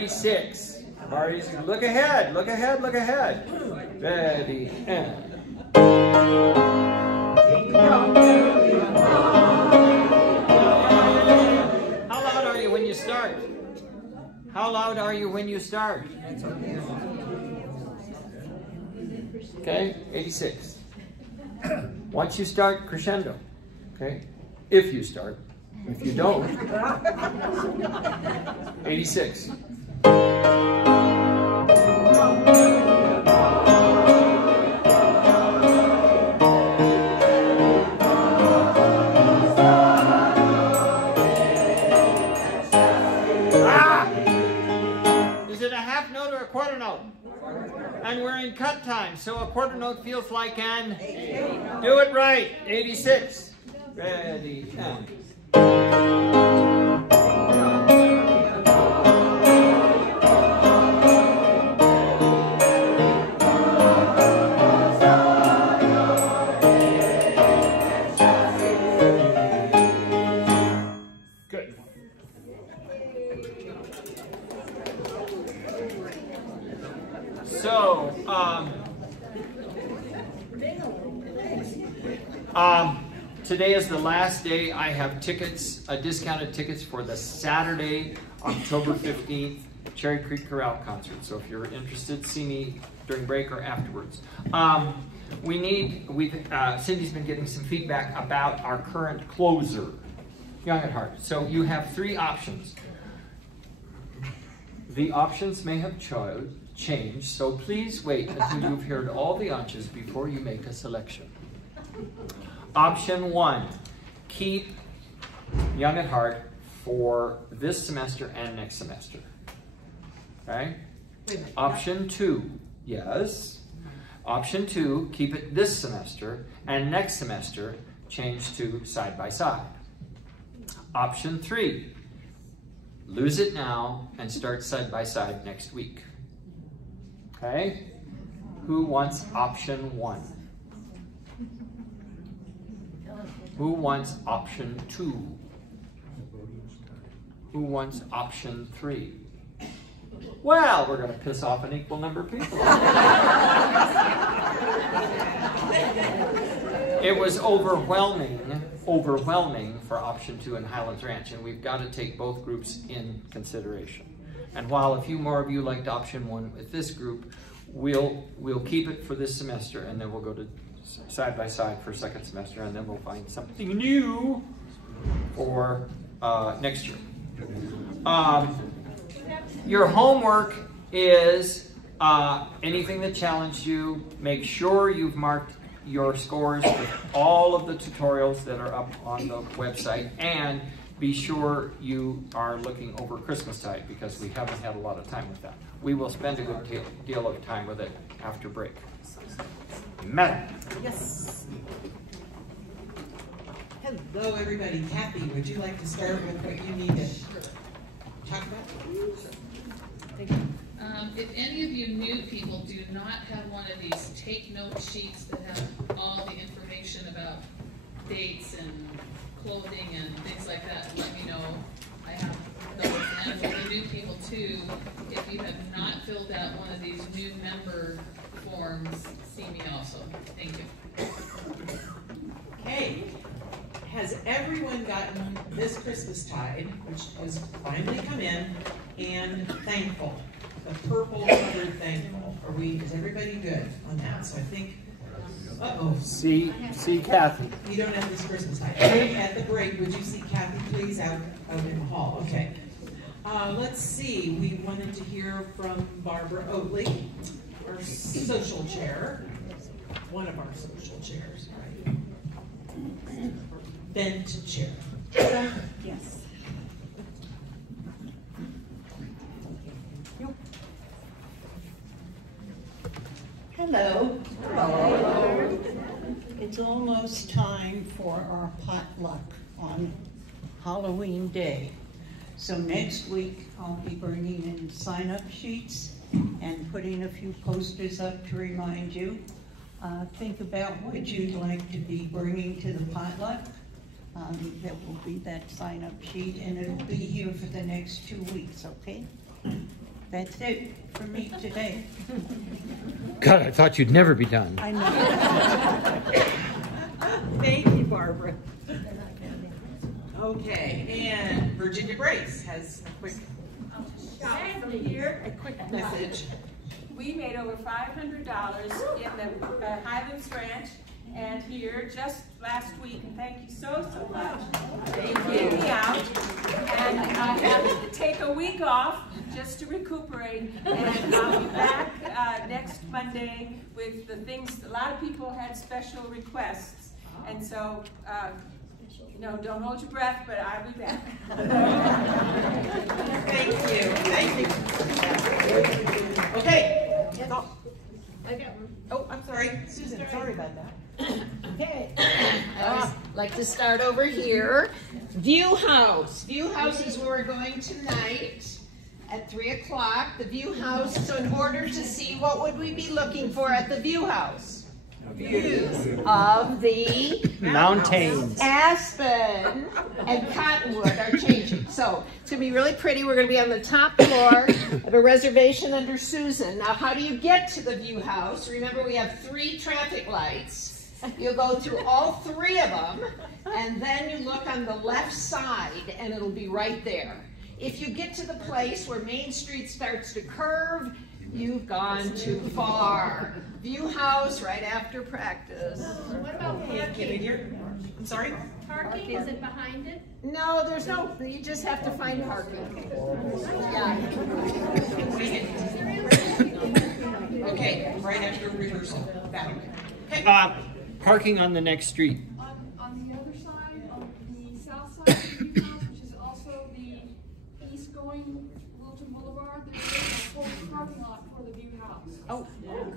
86. Marty's, look ahead, look ahead, look ahead. Ready, and. How loud are you when you start? How loud are you when you start? Okay, 86. Once you start, crescendo. Okay, if you start. If you don't, 86. Is it a half note or a quarter note? And we're in cut time, so a quarter note feels like an. Do it right. 86. Ready, and. Good. So, today is the last day I have tickets, discounted tickets for the Saturday, October 15th, Cherry Creek Chorale concert. So if you're interested, see me during break or afterwards. Cindy's been getting some feedback about our current closer, Young at Heart. So you have 3 options. The options may have changed, so please wait until you've heard all the options before you make a selection. Option 1, keep Young at Heart for this semester and next semester. Okay? Option 2, yes. Option 2, keep it this semester and next semester change to side by side. Option 3, lose it now and start side by side next week. Okay? Who wants option 1? Who wants option 2? Who wants option 3? Well, we're going to piss off an equal number of people. It was overwhelming for option 2 in Highlands Ranch, and we've got to take both groups in consideration. And while a few more of you liked option 1 with this group, we'll keep it for this semester, and then we'll go to side by side for second semester, and then we'll find something new for next year. Your homework is anything that challenged you. Make sure you've marked your scores with all of the tutorials that are up on the website, and be sure you are looking over Christmastide, because we haven't had a lot of time with that. We will spend a good deal of time with it after break. Madam. Yes. Hello, everybody. Kathy, would you like to start with what you need to talk about? Thank you. If any of you new people do not have one of these take note sheets that have all the information about dates and clothing and things like that, let me know. I have those. And for the new people too, if you have not filled out one of these new member forms, see me also. Thank you. Okay. Has everyone gotten this Christmastide, which has finally come in, and Thankful? The purple covered Thankful. Is everybody good on that? So I think, See Kathy. You don't have this Christmastide. Okay, at the break, would you see Kathy, please, out in the hall? Okay. Let's see. We wanted to hear from Barbara Oatley, our social chair. One of our social chairs, right? Bent chair. Yes. Hello. Hello. It's almost time for our potluck on Halloween Day. So next week I'll be bringing in sign-up sheets and putting a few posters up to remind you. Think about what you'd like to be bringing to the potluck. There will be that sign-up sheet, and it'll be here for the next 2 weeks, okay? That's it for me today. God, I thought you'd never be done. I know. Thank you, Barbara. Okay, and Virginia Brace has a quick From here, message. we made over $500 in the Highlands Ranch and here just last week, and thank you so much. Thank you. Me out, and I have to take a week off just to recuperate, and I'll be back next Monday with the things. A lot of people had special requests, and so no, don't hold your breath, but I'll be back. Thank you. Thank you. Okay. I got one. Oh, I'm sorry. Susan, sorry about that. Okay. I always like to start over here. View House. View House is where we're going tonight at 3 o'clock. The View House. So in order to see, what would we be looking for at the View House? Views of the Mountains. Aspen and Cottonwood are changing. So it's going to be really pretty. We're going to be on the top floor of a reservation under Susan. Now, how do you get to the View House? Remember, we have 3 traffic lights. You'll go through all 3 of them, and then you look on the left side, and it'll be right there. If you get to the place where Main Street starts to curve, you've gone too far. View House right after practice. What about parking? I'm sorry? Parking, is it behind it? No, there's no, you just have to find parking. Yeah. Okay, right after rehearsal. Back. Okay. Parking on the next street. On the other side, on the south side of the View House, which is also the east-going Wilton Boulevard, there's a whole parking lot for the View House. Oh,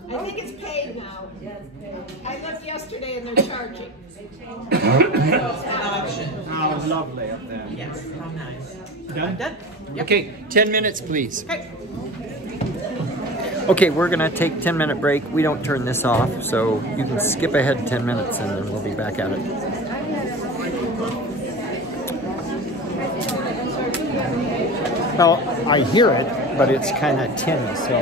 I think it's paid now. Yeah, it's paid. I looked yesterday and they're charging. An option. Oh, lovely up there. Yes, how nice. Done? Done? Okay, 10 minutes, please. Okay. Okay, we're gonna take a 10-minute break. We don't turn this off, so you can skip ahead 10 minutes and then we'll be back at it. Well, I hear it, but it's kind of tinny, so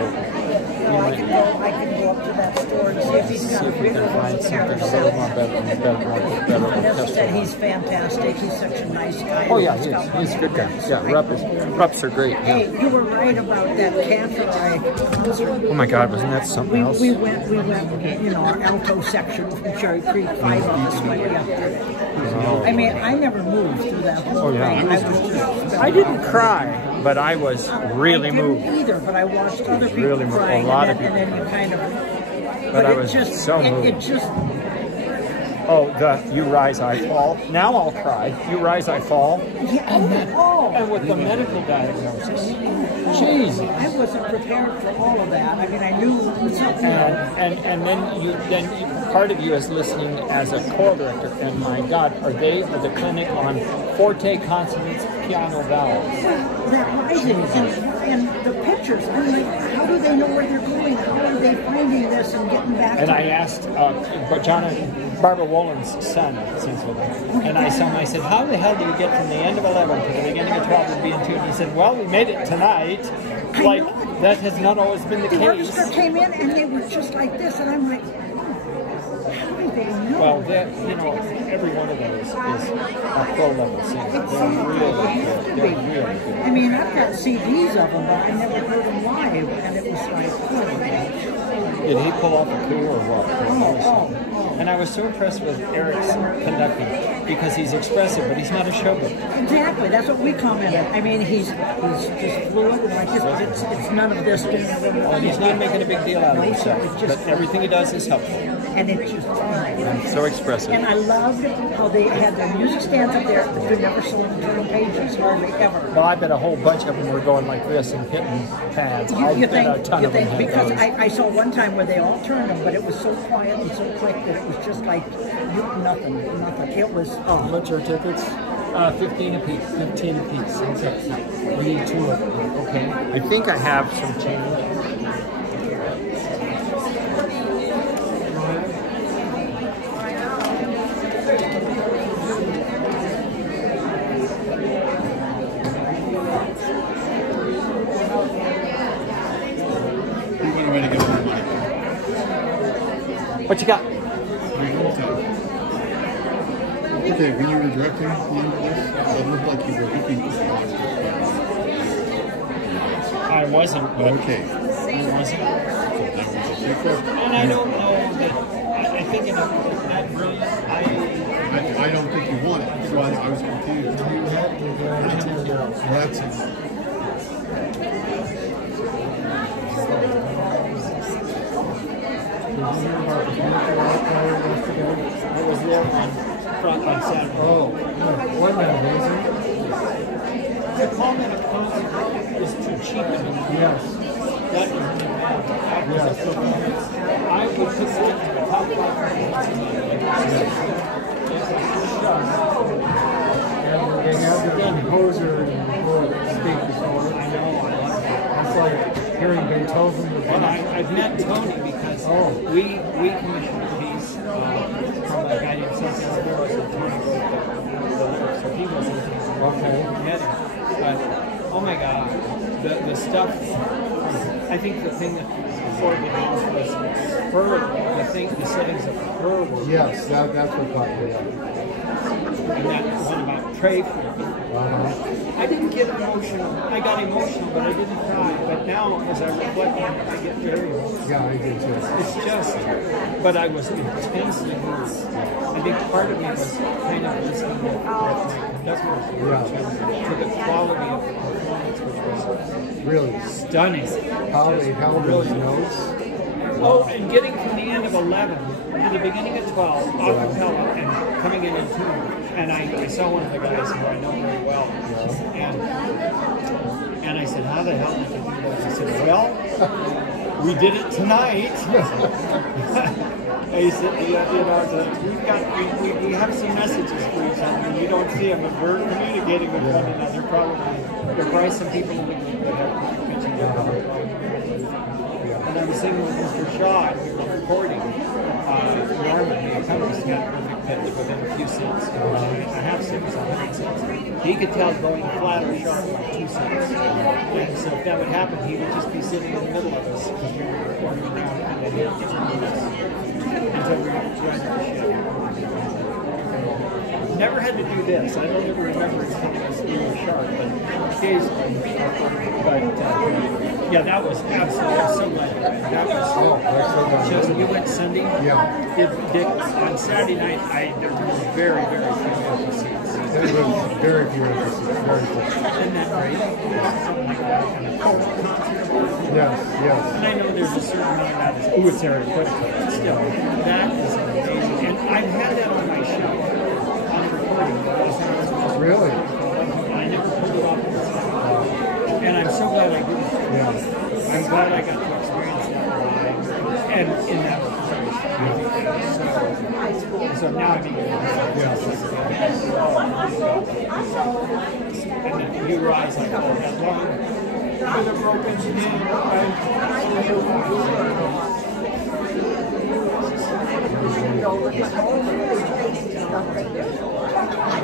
I can go up to that store and see if he's got a we bigger can one find with something a every little more cent. better Vanessa said he's fantastic. He's such a nice guy. Oh yeah, he's a good guy. Yeah, Rups are great. Yeah. Hey, you were right about that Canterbury concert. Oh my God, wasn't that something else? We went, you know, our alto section from Cherry Creek, 5 of us went up there. Oh. I mean, I never moved through that whole thing. I didn't cry, but I was really moved. I didn't either, but I watched other people Really moved. crying, A lot of and then people. you kind of. But I it was just, so moved. It just. Oh, the You Rise, I Fall. Now I'll cry. You Rise, I Fall. Yeah, oh. And with the medical diagnosis. Jeez. I wasn't prepared for all of that. I mean, I knew something. And then part of you is listening as a choral director, and my God, are the clinic on forte, consonants, piano, vowels? That rising and the pictures. I'm like, how do they know where they're going? How are they finding this and getting back? And to I asked Barbara Wollen's son, and I said, how the hell do you get from the end of 11 to the beginning of 12 and be in tune? And he said, well, we made it tonight. Like, that has not always been the The case. orchestra came in and they were just like this, and I'm like, how do they know? Well, every one of those is a pro-level singer. They're really good. They're really good. I mean, I've got CDs of them, but I never heard them live, and it was like, oh. Did he pull off a coup or what? And I was so impressed with Eric's conducting because he's expressive, but he's not a showboat. Exactly, that's what we commented. I mean, he's just fluid and like this, but it's none of this. Well, he's not making a big deal out of himself, but everything he does is helpful. And it's just fine. So expressive. And I loved how they had their music stands up there, but they never sold the turn pages, hardly ever. Well, I bet a whole bunch of them were going like this and hitting pads. You think because I saw one time where they all turned them, but it was so quiet and so quick that it was just like nothing. It was. How much are tickets? 15 apiece. 15 apiece. Okay. We need 2 of them. Okay. I think I have some change. What you got? Okay, when you were directing the end of this, it looked like you were looking for I wasn't. Okay. I wasn't. So that was a secret. And I don't know that. I think it's that brilliant. I don't think you won it, so I was confused. That's it. I was there on Saturday. Oh, wasn't that amazing? The comment of concert is too cheap. Yes. That was really bad. That was so bad. I would put that in the top 5 They have the composer and speak before. I know. It's like hearing Beethoven. But I've met Tony because we commissioned a piece from a guy named Santiago, and Tony wrote the lyrics, so he was Okay. met him. But oh my God, the stuff. I think the thing that before the house was her. The settings of her were. Yes, that's what got me up. And that one about Trey. I didn't get emotional. I got emotional, but I didn't cry. But now, as I reflect on it, I get very emotional. Yeah, I did too. It's just, but I was intensely moved. I think part of me was kind of listening with my conductors to the quality of the performance, which was Really stunning. how they held those notes. Oh, and getting from the end of 11 to the beginning of 12, a cappella, and coming in tune. And I saw one of the guys who I know very well, and I said, "How the hell did you do that?" He said, "Well, we did it tonight." He said, we have some messages for each other. You don't see them, but we're communicating with one another. Probably there are probably some people in the group that have mentioned that. And I was singing with Mr. Shaw, and we were recording. Norman, the accompanist, got perfect pitch within a few cents. A half cent was 100 cents. He could tell going flat or sharp like 2 cents. And so if that would happen, he would just be sitting in the middle of us because we were recording around and then he'd get until we were trying to ship. Never had to do this. I don't ever remember it telling us we were sharp, but occasionally. But yeah, that was absolutely, I'm so glad you went. That was just, you went Sunday? Yeah. On Saturday night, there were very, very few empty seats. It was very beautiful. Very cool. Isn't that great? Something like that. And a cultural concert. Yes, yes. And I know there's a certain amount of that is, ooh, it's Eric, but still, that is amazing. And I've had that on my show, on recording. Really? I never pulled it off. And I'm so glad I did it. Yeah. I'm glad I got to experience that live and in that recording. So now I mean, and then you rise like, oh, that long with a broken skin.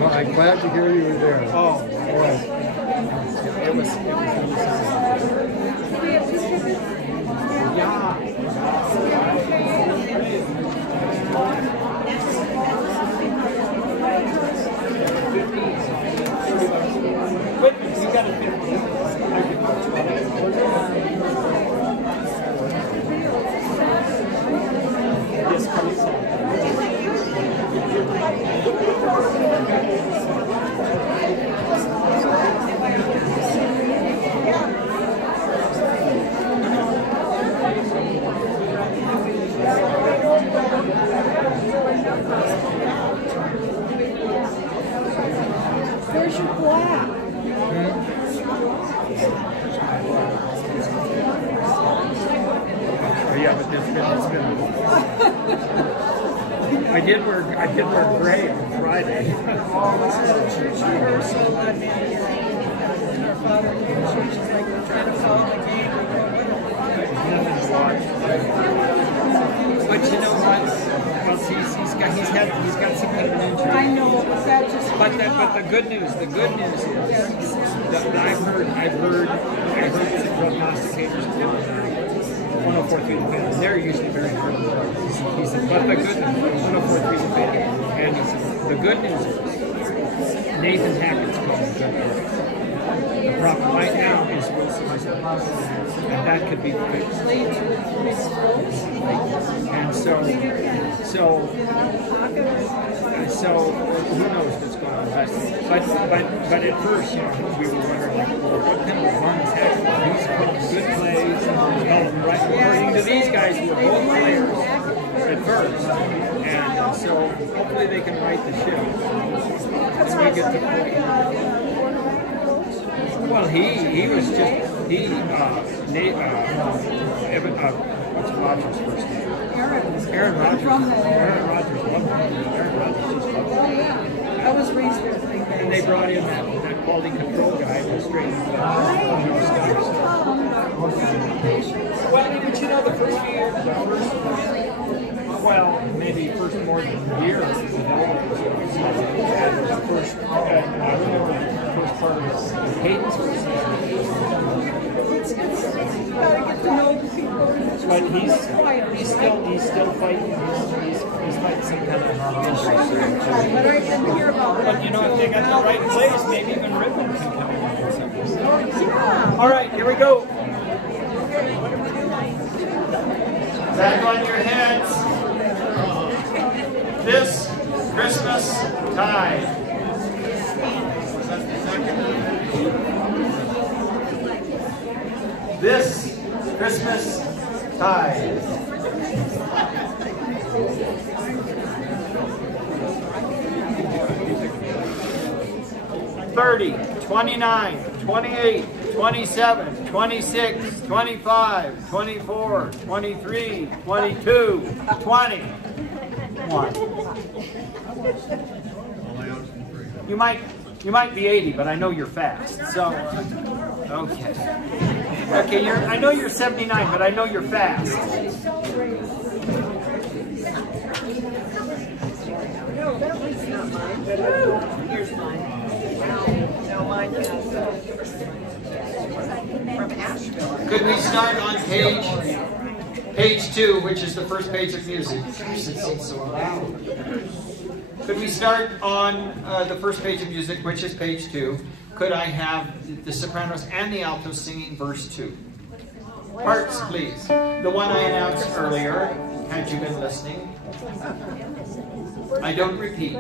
Well, I'm glad to hear you were there. Oh, boy. It was really yeah. Wait, you got to fit this comes Where's your black? yeah, but it's been. I did wear gray on Friday. But you know what? He's got something to injury. I know, but that just. But the good news is that I've heard the prognosticators 104.3 the fan. They're usually very good. He said, but the good news, 104.3 the fan. And he said, the good news is Nathan Hackett's calling good. The problem right now is Wilson Island. And that could be fixed. And so who knows what's going on. But at first, you know, we were wondering, like, well, what kind of run is happening? He's putting good plays, right? According to these guys, who are both players at first. And so hopefully they can right the ship. Let's make it to play. Well, he was just, what's Rogers' first name? Aaron Rodgers. Aaron Rodgers loved him. Aaron Rodgers just loved him. I was raised there. And they brought in that quality control guy to straighten it out. Well, but you know, the first few years, well, maybe first more than a year, the first, I remember the first part of Hayden's first season. But he's still fighting. He's fighting some kind of injury. But I didn't hear about that. But you know, if they got the right plays, maybe even Ribbon can come in and something. All right, here we go. Back on your heads. This Christmas tide. This Christmas tide. 30, 29, 28, 27, 26, 25, 24, 23, 22, 20. You might be 80, but I know you're fast. So, okay, I know you're 79, but I know you're fast. Here's mine. No, mine is from Asheville. Could we start on page 2, which is the first page of music? It's so loud. Could we start on the first page of music, which is page 2? Could I have the sopranos and the altos singing verse 2? Parts, please. The one I announced earlier, had you been listening. I don't repeat.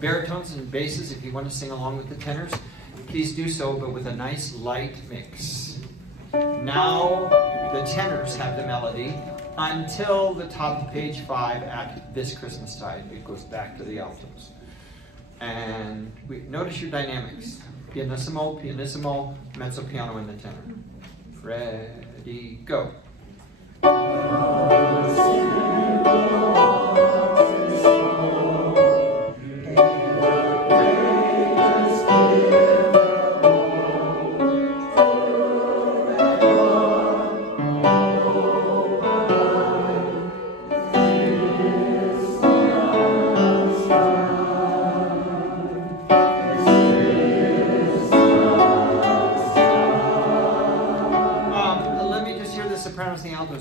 Baritones and basses, if you want to sing along with the tenors, please do so, but with a nice light mix. Now the tenors have the melody until the top of page 5 at This Christmas Tide. It goes back to the altos. And notice your dynamics. Pianissimo, pianissimo, mezzo piano, and the tenor. Ready, go.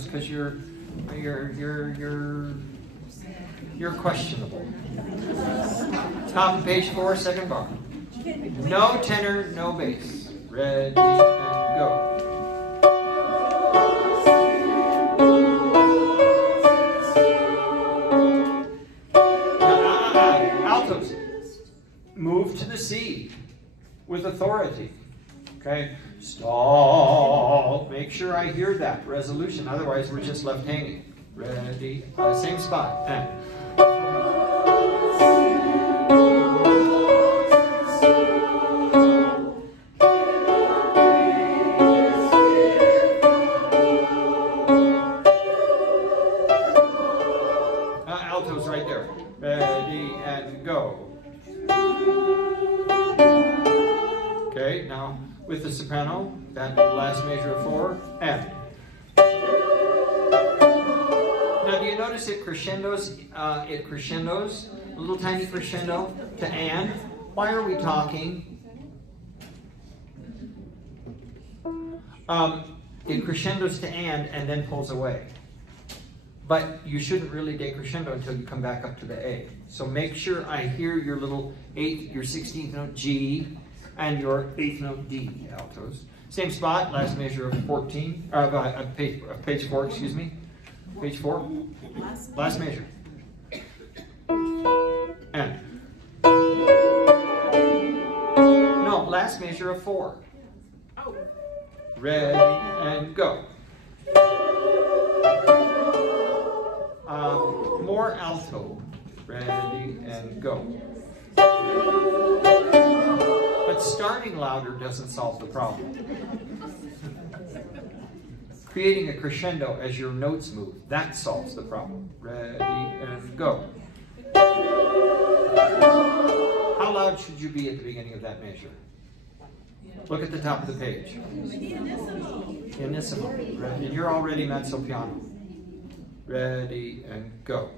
Because you're questionable. Top of page 4, second bar. No tenor, no bass. Ready and go. Altos. Move to the C with authority. Okay. Stop. Make sure I hear that resolution. Otherwise, we're just left hanging. Ready. Same spot. And. and go. Okay, now with the soprano, that last measure of 4, and. Now do you notice it crescendos, a little tiny crescendo to and? Why are we talking? It crescendos to and then pulls away. But you shouldn't really decrescendo until you come back up to the A. So make sure I hear your little 8th, your 16th note G, and your 8th note D, altos. Same spot, last measure of 14, page 4, excuse me. Page 4, last measure. And. No, last measure of 4. Ready and go. More alto. Ready and go. But starting louder doesn't solve the problem. Creating a crescendo as your notes move, that solves the problem. Ready and go. How loud should you be at the beginning of that measure? Look at the top of the page. Pianissimo. Ready. And you're already mezzo piano. Ready and go.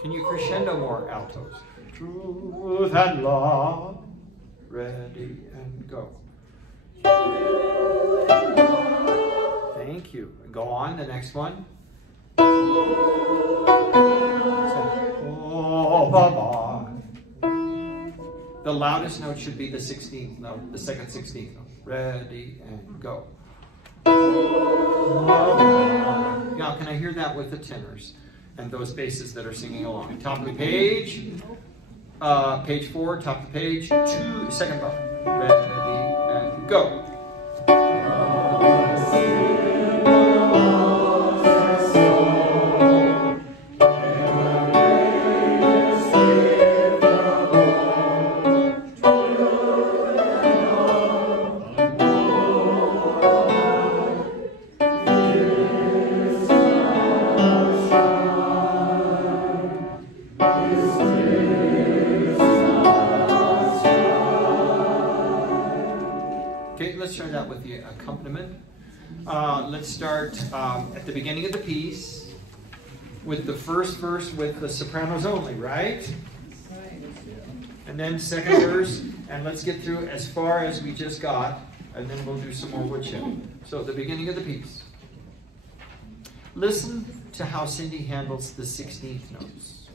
Can you crescendo more altos? Truth and love. Ready and go. Thank you. Go on, the next one. Oh, bye-bye. The loudest note should be the 16th note, the second 16th note. Ready and go. Now, can I hear that with the tenors and those basses that are singing along? Top of the page, page 4, top of the page, 2, second bar. Ready and go. Let's try that with the accompaniment. Let's start at the beginning of the piece with the first verse with the sopranos only, right? And then second verse, and let's get through as far as we just got, and then we'll do some more wood chip. So the beginning of the piece. Listen to how Cindy handles the 16th notes.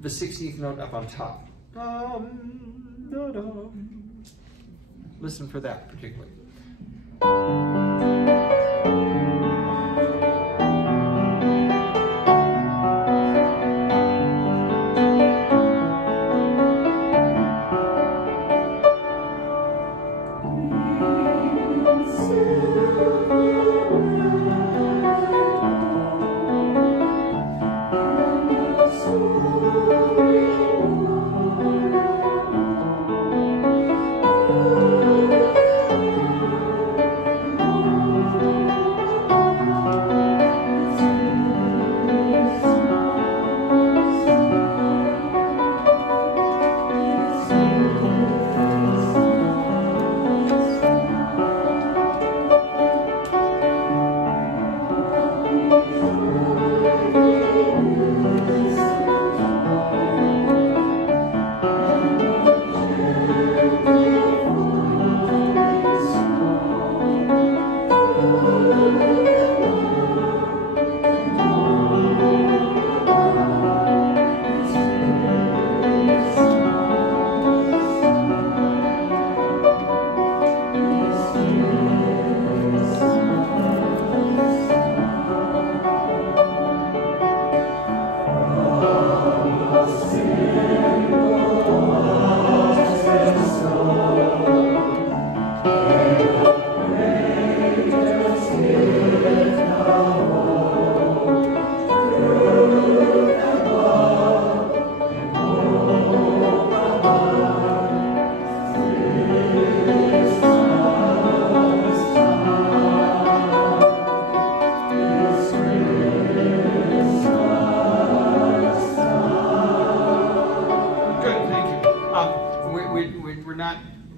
The 16th note up on top. Listen for that particularly.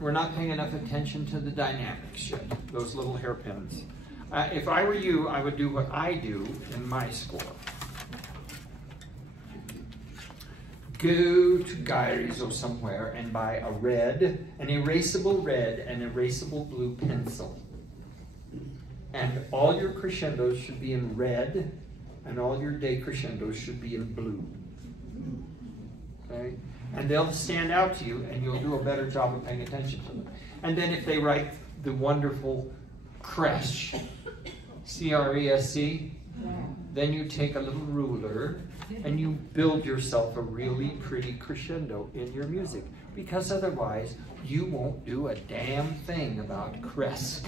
we're not paying enough attention to the dynamics yet, those little hairpins. If I were you, I would do what I do in my score. Go to Guyries or somewhere and buy an erasable red and erasable blue pencil. And all your crescendos should be in red, and all your decrescendos should be in blue. Okay? And they'll stand out to you, and you'll do a better job of paying attention to them. And then if they write the wonderful cresce, C-R-E-S-C, then you take a little ruler and you build yourself a really pretty crescendo in your music, because otherwise you won't do a damn thing about cresce.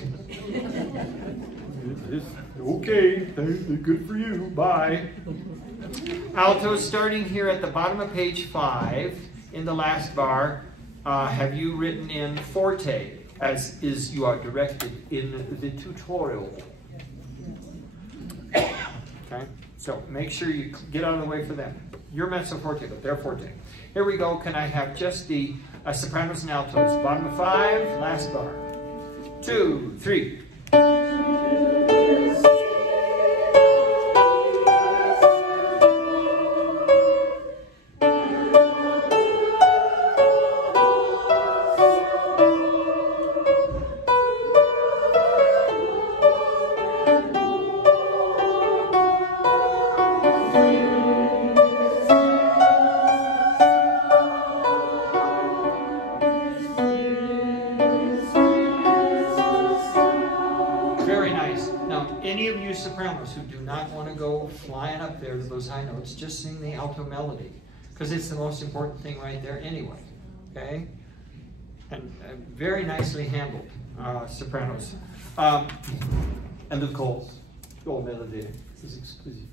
Okay, good for you, bye. Altos, starting here at the bottom of page 5, in the last bar, have you written in forte, as is you are directed in the tutorial? Okay, so make sure you get out of the way for them. You're mezzo forte, but they're forte. Here we go. Can I have just the sopranos and altos? Bottom of 5, last bar. 2, 3. Who do not want to go flying up there to those high notes, just sing the alto melody, because it's the most important thing right there anyway. Okay? And very nicely handled, sopranos. And of course, your melody is exquisite.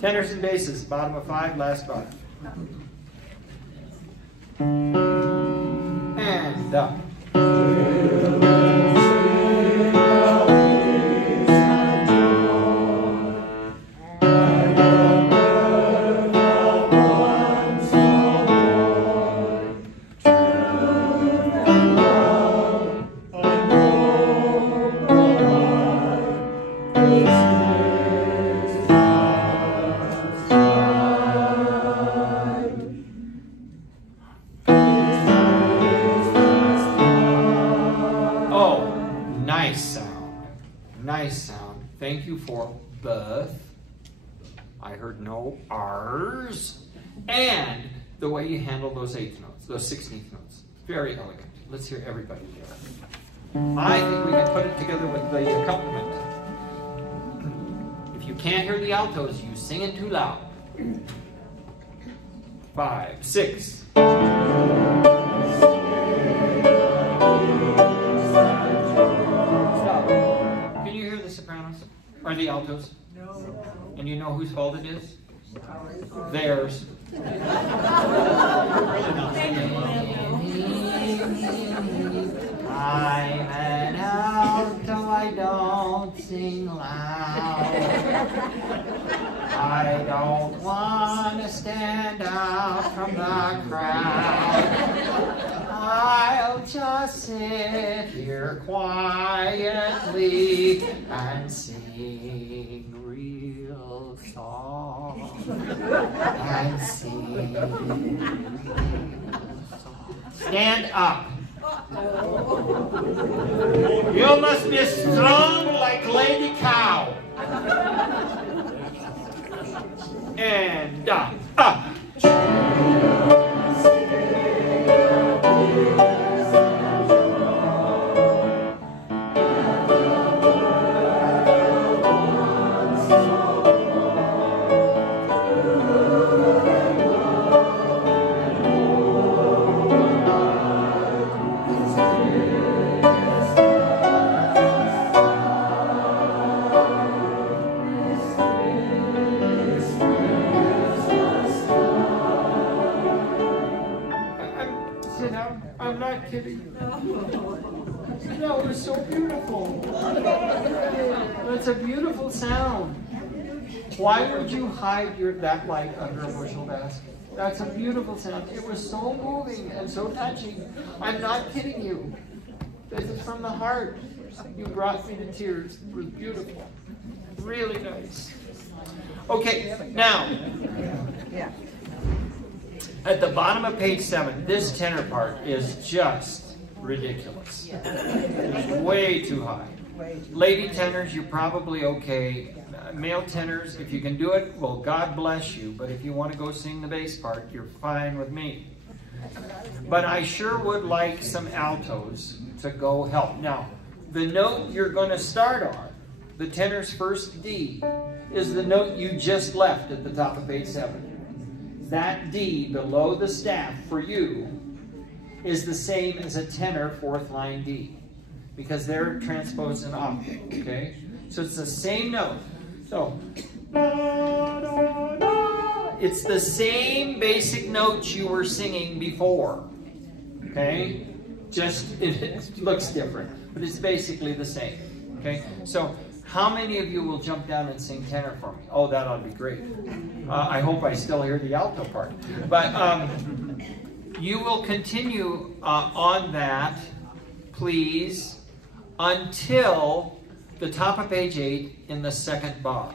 Tenors and basses, bottom of 5, last bar. And up. Thank you for both. I heard no R's. And the way you handle those 8th notes, those 16th notes. Very elegant. Let's hear everybody there. I think we can put it together with the accompaniment. If you can't hear the altos, you sing it too loud. 5, 6. Or the altos? No. And you know whose fault it is? Theirs. I'm an alto, I don't sing loud. I don't want to stand out from the crowd. I'll just sit here quietly and sing real soft. And sing real soft. Stand up. You must be strong like Lady Cow. And up. I'm not kidding you. That was so beautiful. That's a beautiful sound. Why would you hide that light under a bushel basket? That's a beautiful sound. It was so moving and so touching. I'm not kidding you. This is from the heart. You brought me to tears. It was beautiful. Really nice. Okay, now, at the bottom of page 7, this tenor part is just ridiculous. It's way too high. Lady tenors, you're probably okay. Male tenors, if you can do it, well, God bless you. But if you want to go sing the bass part, you're fine with me. But I sure would like some altos to go help. Now, the note you're going to start on, the tenor's first D, is the note you just left at the top of page 7. That D below the staff for you is the same as a tenor 4th line D, because they're transposed an octave, okay? So it's the same note. So, it's the same basic notes you were singing before, okay? Just, it looks different, but it's basically the same, okay? So, how many of you will jump down and sing tenor for me? Oh, that ought to be great. I hope I still hear the alto part. But you will continue on that, please, until the top of page 8 in the second bar.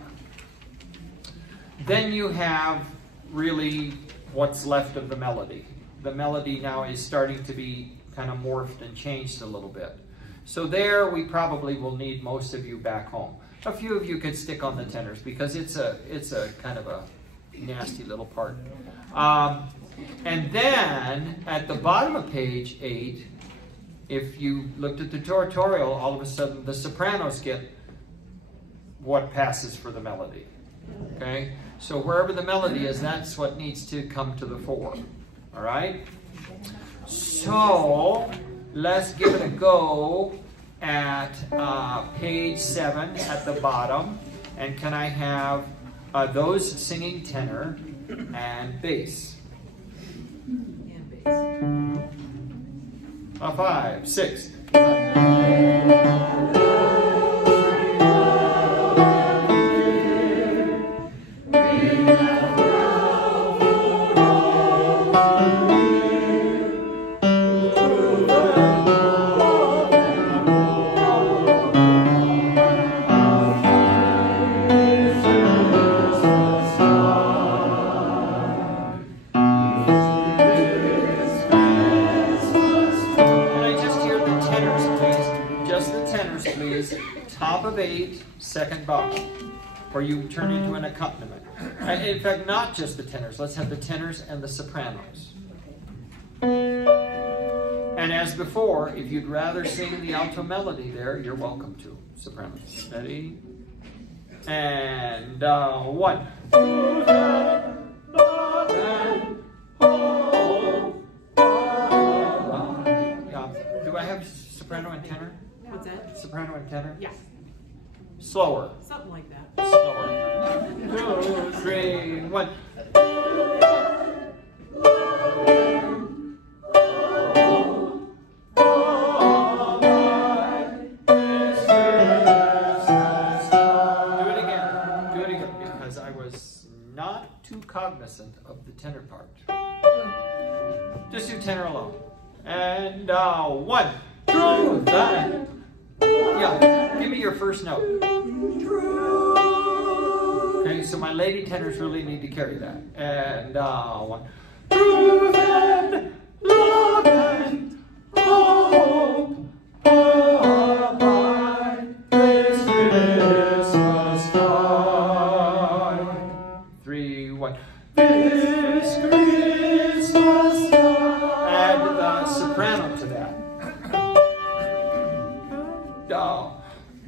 Then you have really what's left of the melody. The melody now is starting to be kind of morphed and changed a little bit. So there we probably will need most of you back home. A few of you could stick on the tenors because it's a kind of a nasty little part. And then at the bottom of page 8, if you looked at the tutorial, all of a sudden the sopranos get what passes for the melody. Okay? So wherever the melody is, that's what needs to come to the fore. All right? So let's give it a go at page 7 at the bottom. And can I have those singing tenor and bass? 5, 6. Top of 8, second bar, or you turn into an accompaniment. In fact, not just the tenors. Let's have the tenors and the sopranos. And as before, if you'd rather sing the alto melody there, you're welcome to. Sopranos. Ready? And 1. Do I have soprano and tenor? What's that? Soprano and tenor? Yeah. Slower. Something like that. Slower. 2, 3, 1. Do it again, because I was not too cognizant of the tenor part. Just do tenor alone. And 1. Through that. Yeah, give me your first note. Okay, so my lady tenors really need to carry that. And 1. Truth and love and hope abide this Christmas time. 3, 1. This Christmas time. Add the soprano to that.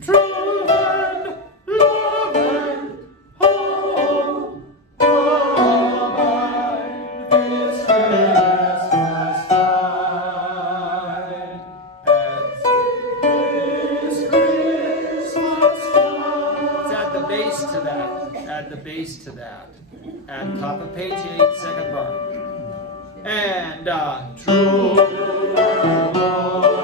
True and love and hope abide this Christmas time. And this Christmas time. Let's add the bass to that. Add the bass to that. At top of page 8, second bar. And true and love.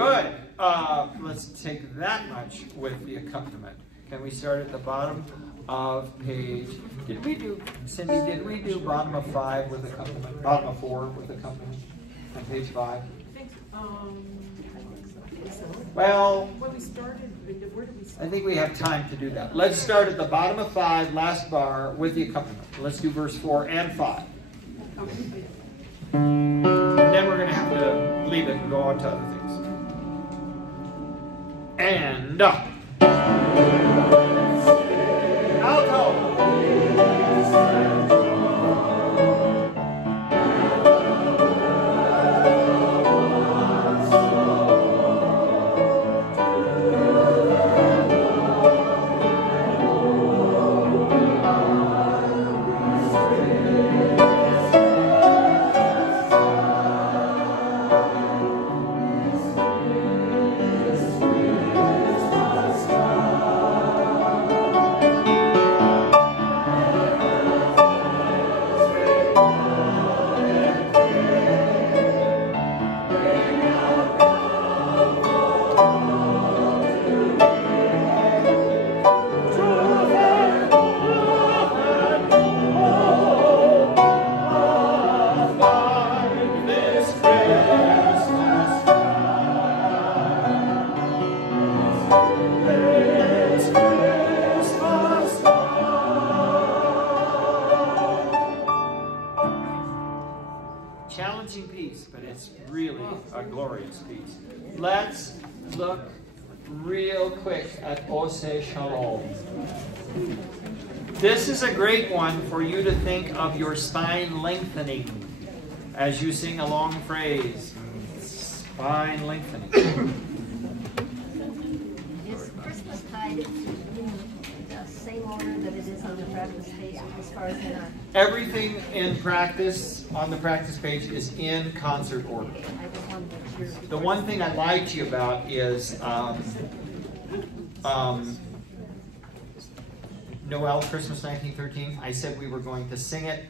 Good. Let's take that much with the accompaniment. Can we start at the bottom of page? Did we do, Cindy? Did we do bottom of 5 with accompaniment? Bottom of 4 with accompaniment on page 5? Well, when we started, where did we start? I think we have time to do that. Let's start at the bottom of 5, last bar, with the accompaniment. Let's do verse 4 and 5. And then we're going to have to leave it and go on to other things. And alto. Challenging piece, but it's really a glorious piece. Let's look real quick at Ose Shalom. This is a great one for you to think of your spine lengthening as you sing a long phrase. Spine lengthening. Is Christmas tide in the same order that it is on the practice page as far as in our... Everything in practice on the practice page is in concert order. I just wanted to make sure. The one thing I lied to you about is Noel, Christmas 1913. I said we were going to sing it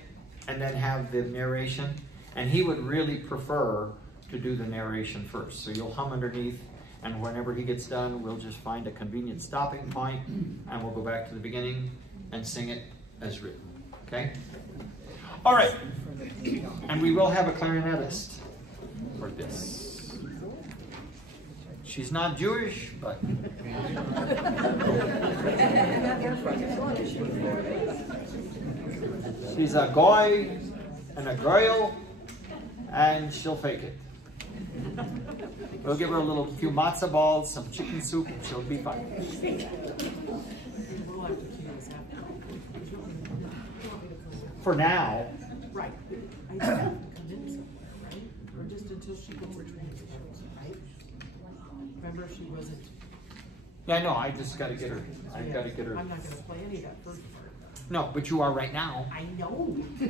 and then have the narration, and he would really prefer to do the narration first. So you'll hum underneath, and whenever he gets done, we'll just find a convenient stopping point, and we'll go back to the beginning and sing it as written. Okay? All right. And we will have a clarinetist for this. She's not Jewish, but... She's a goy and a girl, and she'll fake it. We'll give her a little few matzah balls, some chicken soup, and she'll be fine. For now. Right. I just have to convince her, right? Or just until she gets her transcript, right? Remember, she wasn't. Yeah, I know. I just got to get her. I've got to get her. I'm not going to play any of that first part. No, but you are right now. I know. I'm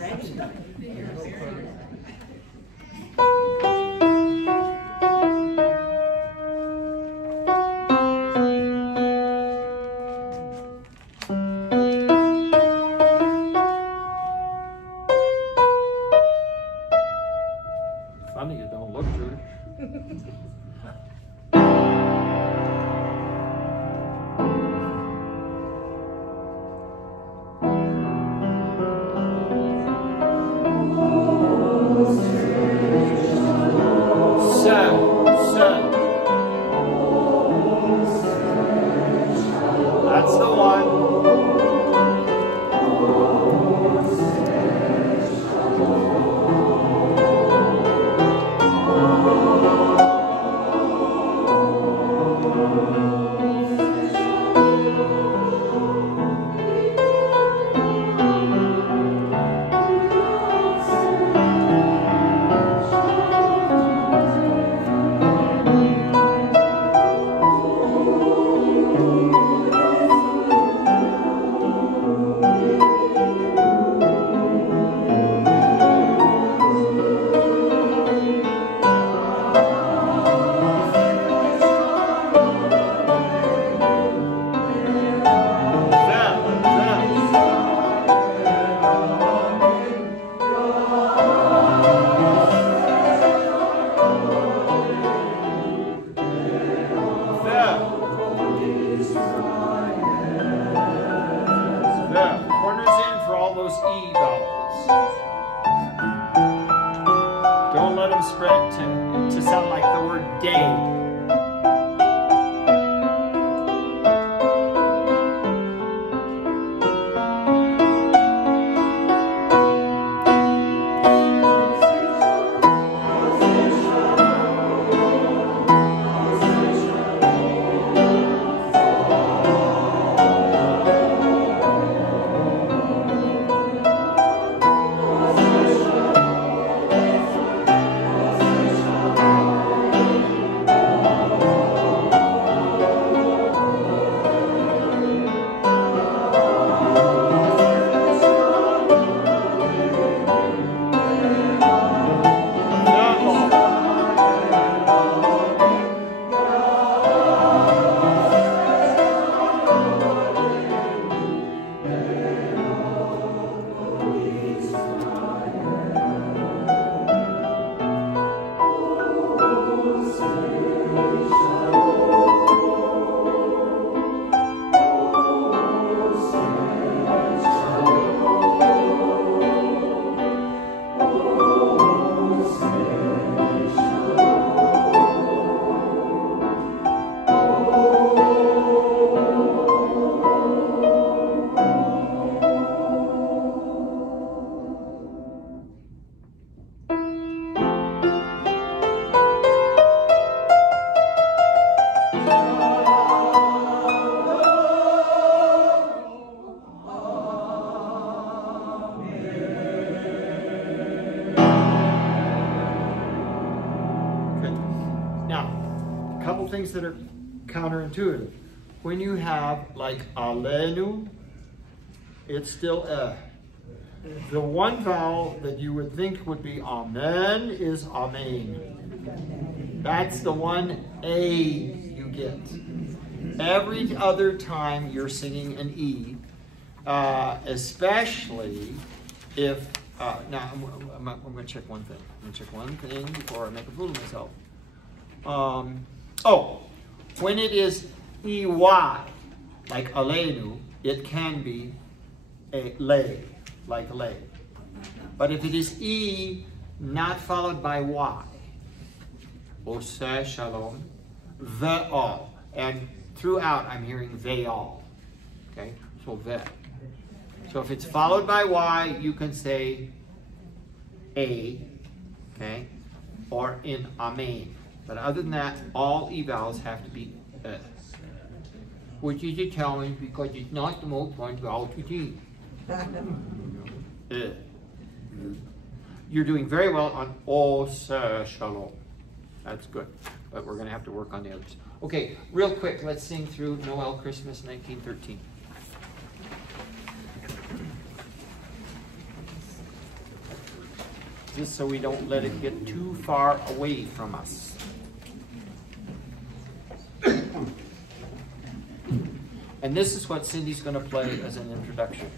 ready. Funny you don't look Jewish. That's the one. sound like the word day. Things that are counterintuitive. When you have like alenu, it's still the one vowel that you would think would be amen is amen. That's the one A you get. Every other time you're singing an E, especially if, now I'm going to check one thing. I'm going to check one thing before I make a fool of myself. When it is EY, like alenu, it can be a lay, like lay. But if it is E, not followed by Y, Oseh Shalom, the all. And throughout, I'm hearing they all. Okay, so the. So if it's followed by Y, you can say A, okay, or in Amen. But other than that, all E vowels have to be which is a challenge because it's not the most fun vowel to teach. You're doing very well on Oseh Shalom. That's good. But we're going to have to work on the others. Okay, real quick, let's sing through Noel Christmas 1913. Just so we don't let it get too far away from us. And this is what Cindy's going to play as an introduction.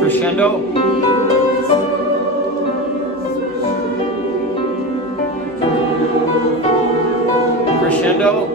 Crescendo. Crescendo.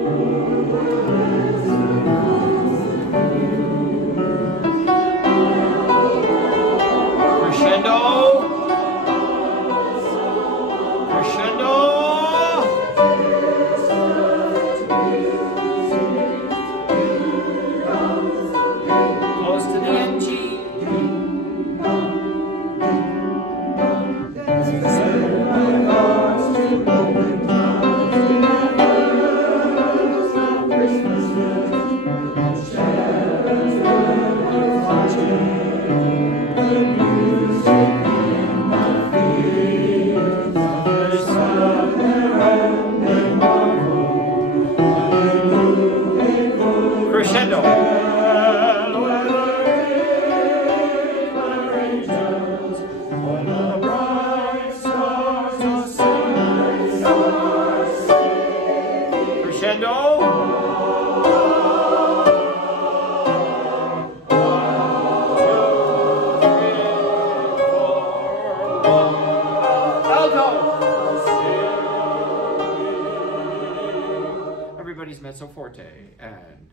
mezzo forte, and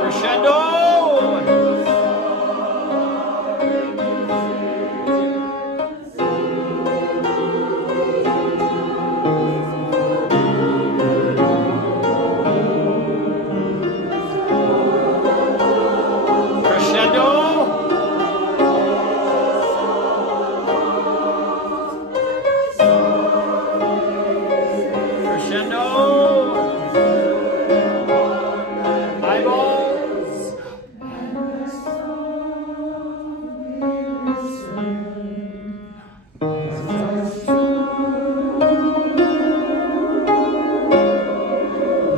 crescendo.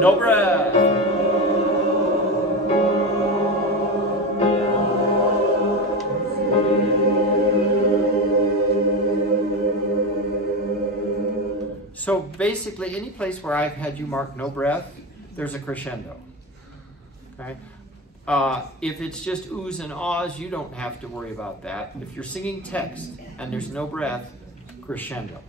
No breath. So basically, any place where I've had you mark no breath, there's a crescendo. Okay? If it's just oohs and ahs, you don't have to worry about that. If you're singing text and there's no breath, crescendo.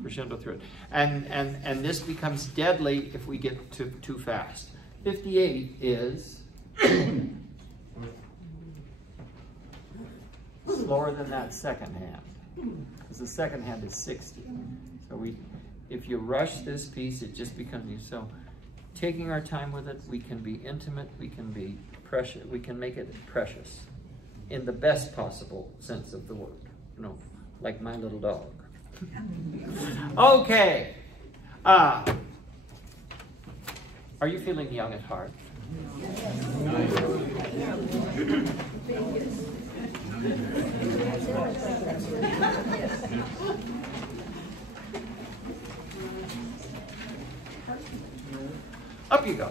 Crescendo through it. And this becomes deadly if we get too fast. 58 is slower than that second hand, because the second hand is 60. So if you rush this piece, it just becomes, so taking our time with it, we can be intimate, we can be precious, we can make it precious in the best possible sense of the word. You know, like my little dog. Okay. Are you feeling young at heart? Up you go.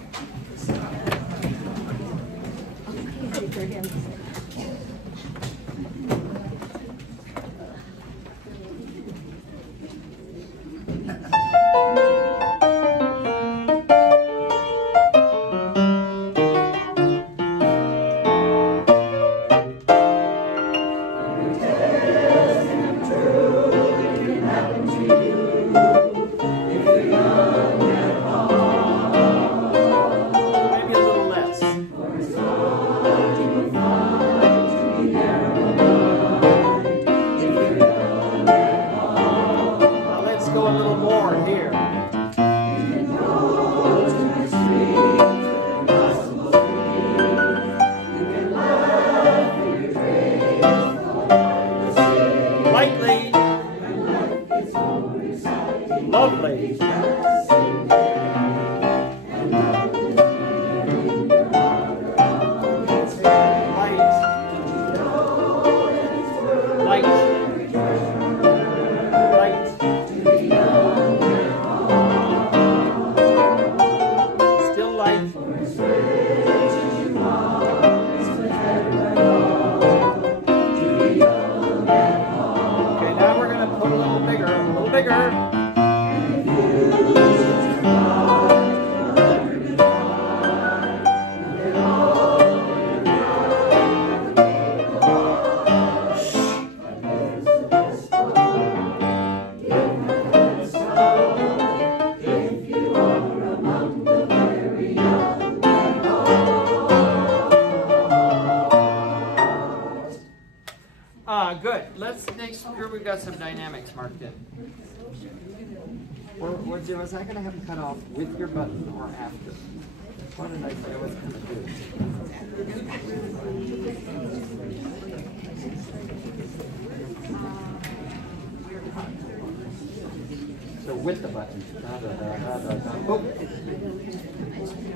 Lovely. Good. Let's make sure we've got some dynamics marked in. Was I going to have them cut off with your button or after? What did I say I was going to do? So with the button. Oh.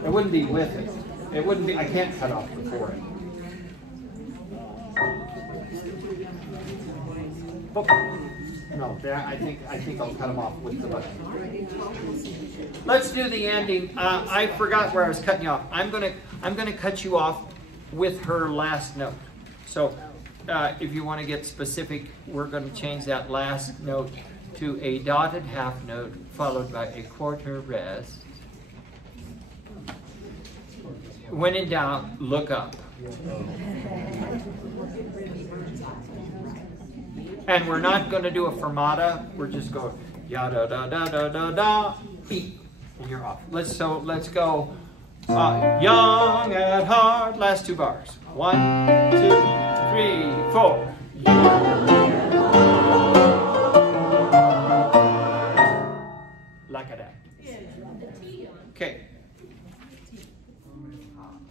It wouldn't be with it. It wouldn't be. I can't cut off before it. Oh. No, I think I'll cut them off with the button. Let's do the ending. I forgot where I was cutting you off. I'm gonna cut you off with her last note. So if you want to get specific, we're going to change that last note to a dotted half note followed by a quarter rest. When in doubt, look up. And we're not going to do a fermata. We're just going Ya da da da da da da. E. And you're off. Let's go. Young at heart. Last two bars. 1, 2, 3, 4. Like that. Okay.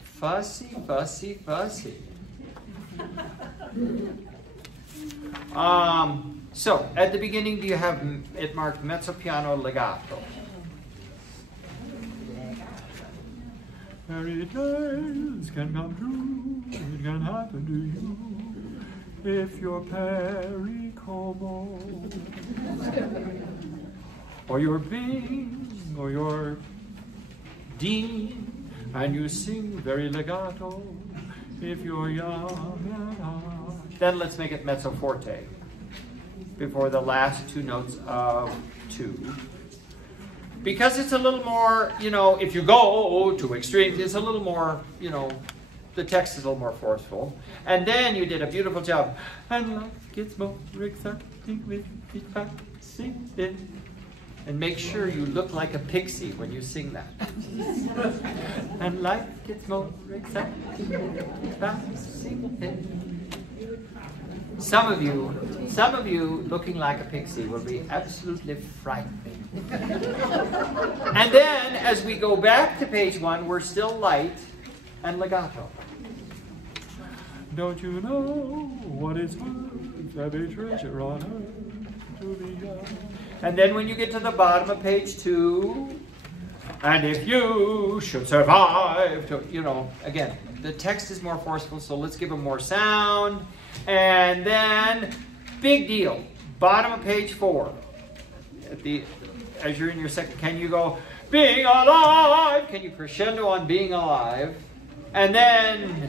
Fussy, fussy, fussy. So, at the beginning, do you have it marked mezzo piano legato? Fairy tales can come true, it can happen to you, if you're Perry Como, or you're Bing, or you're Dean, and you sing very legato, if you're young at heart. Then let's make it mezzo forte, before the last two notes of 2. Because it's a little more, if you go to extremes, it's a little more, the text is a little more forceful. And then you did a beautiful job. And life gets more exciting with each passing day. And make sure you look like a pixie when you sing that. And life gets more exciting with each passing day. Some of you looking like a pixie will be absolutely frightening. And then, as we go back to page 1, we're still light and legato. Don't you know what it's worth to have a treasure on earth to be young? And then when you get to the bottom of page 2, and if you should survive to, again, the text is more forceful, so let's give them more sound. And then, big deal, bottom of page 4. As you're in your second, can you go, being alive? Can you crescendo on being alive? And then,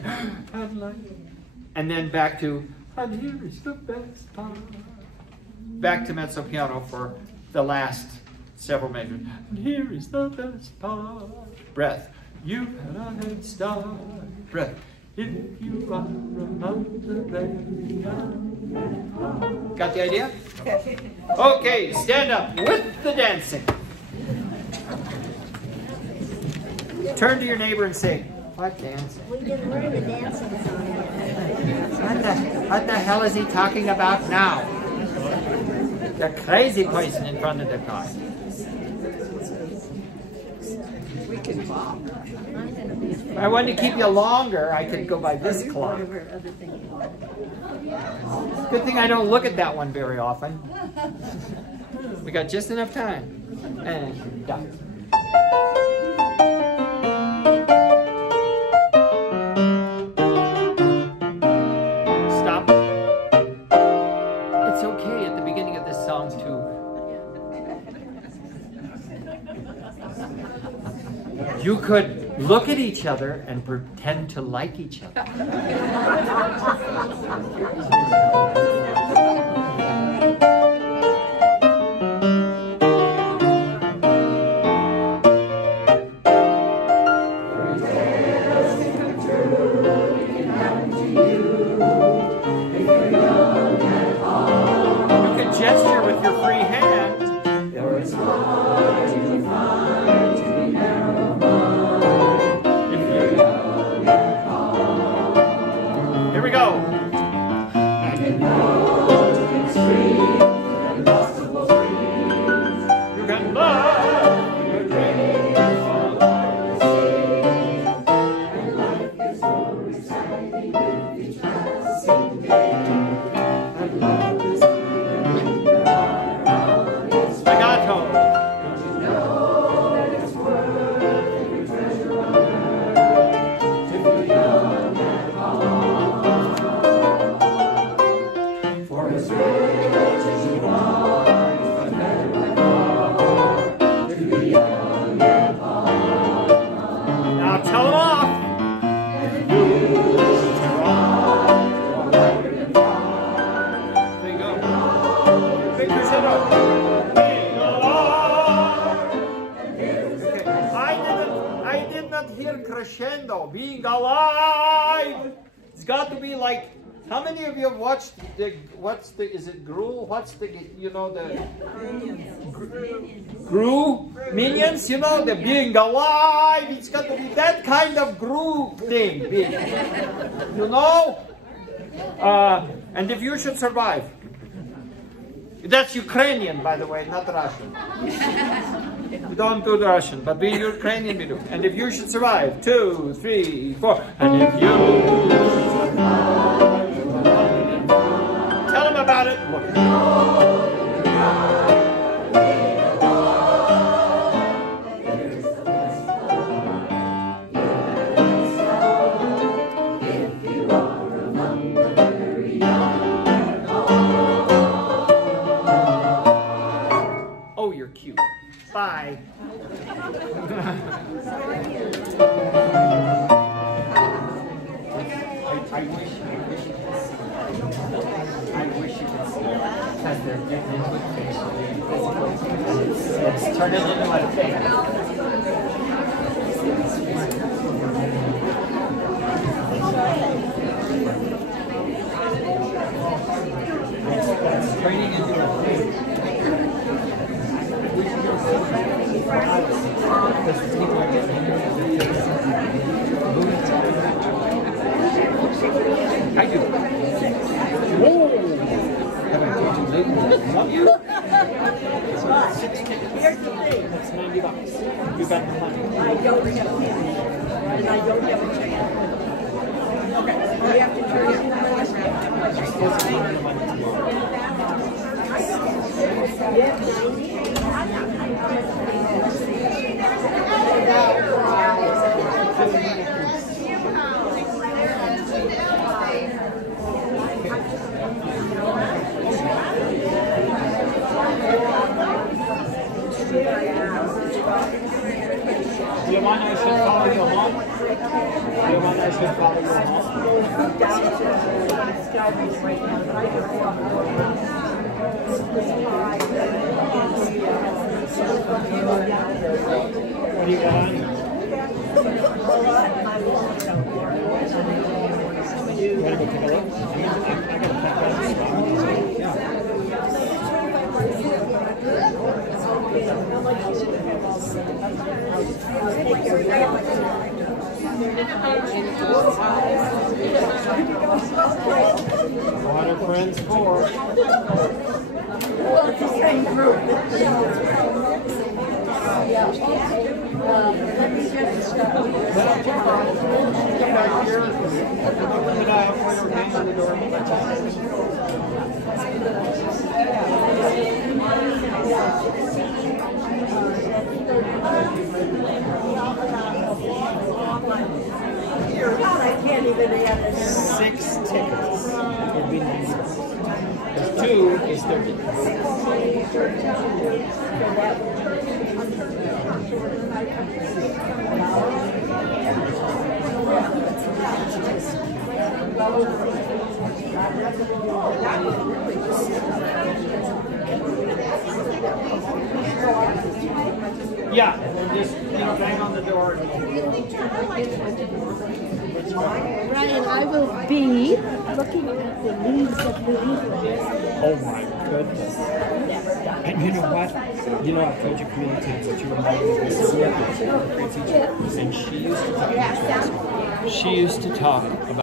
back to, and here is the best part. Back to mezzo piano for the last several measures. And here is the best part. Breath. You've had a head start. Breath. If you are another baby. Got the idea? Okay, stand up with the dancing. Turn to your neighbor and say, what dancing? We didn't learn the dancing song yet. What the hell is he talking about now? The crazy person in front of the car. We can walk. If I wanted to keep you longer, I could go by this clock. Good thing I don't look at that one very often. We got just enough time. And done. Stop. It's okay at the beginning of this song too. You could look at each other and pretend to like each other. You can gesture with your free hand. Here we go. You can love your dreams on the and life is so exciting with each passing day. And love is legato. Don't you know that it's worth every treasure on earth to be young and heart? For as rich as you are, but never to be young and heart. Now tell them off. And you survive forward and far. There you go. Big crescendo. Being alive. Okay. I did not hear crescendo. Being alive. It's got to be like How many of you have watched is it Gru? What's the, you know, the Gru Minions? You know, the being alive. It's got to be that kind of Gru thing. You know? And if you should survive. That's Ukrainian, by the way, not Russian. We don't do the Russian, but we Ukrainian we do. And if you should survive, 2, 3, 4. And if you should survive, tell them about it. Oh, you're cute. Bye. I wish you could see it. I wish you could see it. Because they're getting into it facially. Let's turn it into a thing. It's turning into a thing. Because people are getting into it. I do. Whoa! Have I told you lately? Love you? So 6 tickets. That's $90. You got the money. I don't have a chance. And I don't have a chance. Okay. We have to turn it. You're supposed to find the money tomorrow. Do you want I should follow you home? Do you want I should follow you home? What do you got on you? You want to go take a look? I got to pack that What are friends for? Well, it's the same group. Let me just come back here. And I have one more hand on the door. I can't even have it. 6 tickets would be $90. Because 2 is $30. Yeah, and then just, bang on the door. Ryan, I will be looking at the leaves of the leaves. Oh my goodness. And you know what? You know, I've told you community, but you remember this is and she used to talk about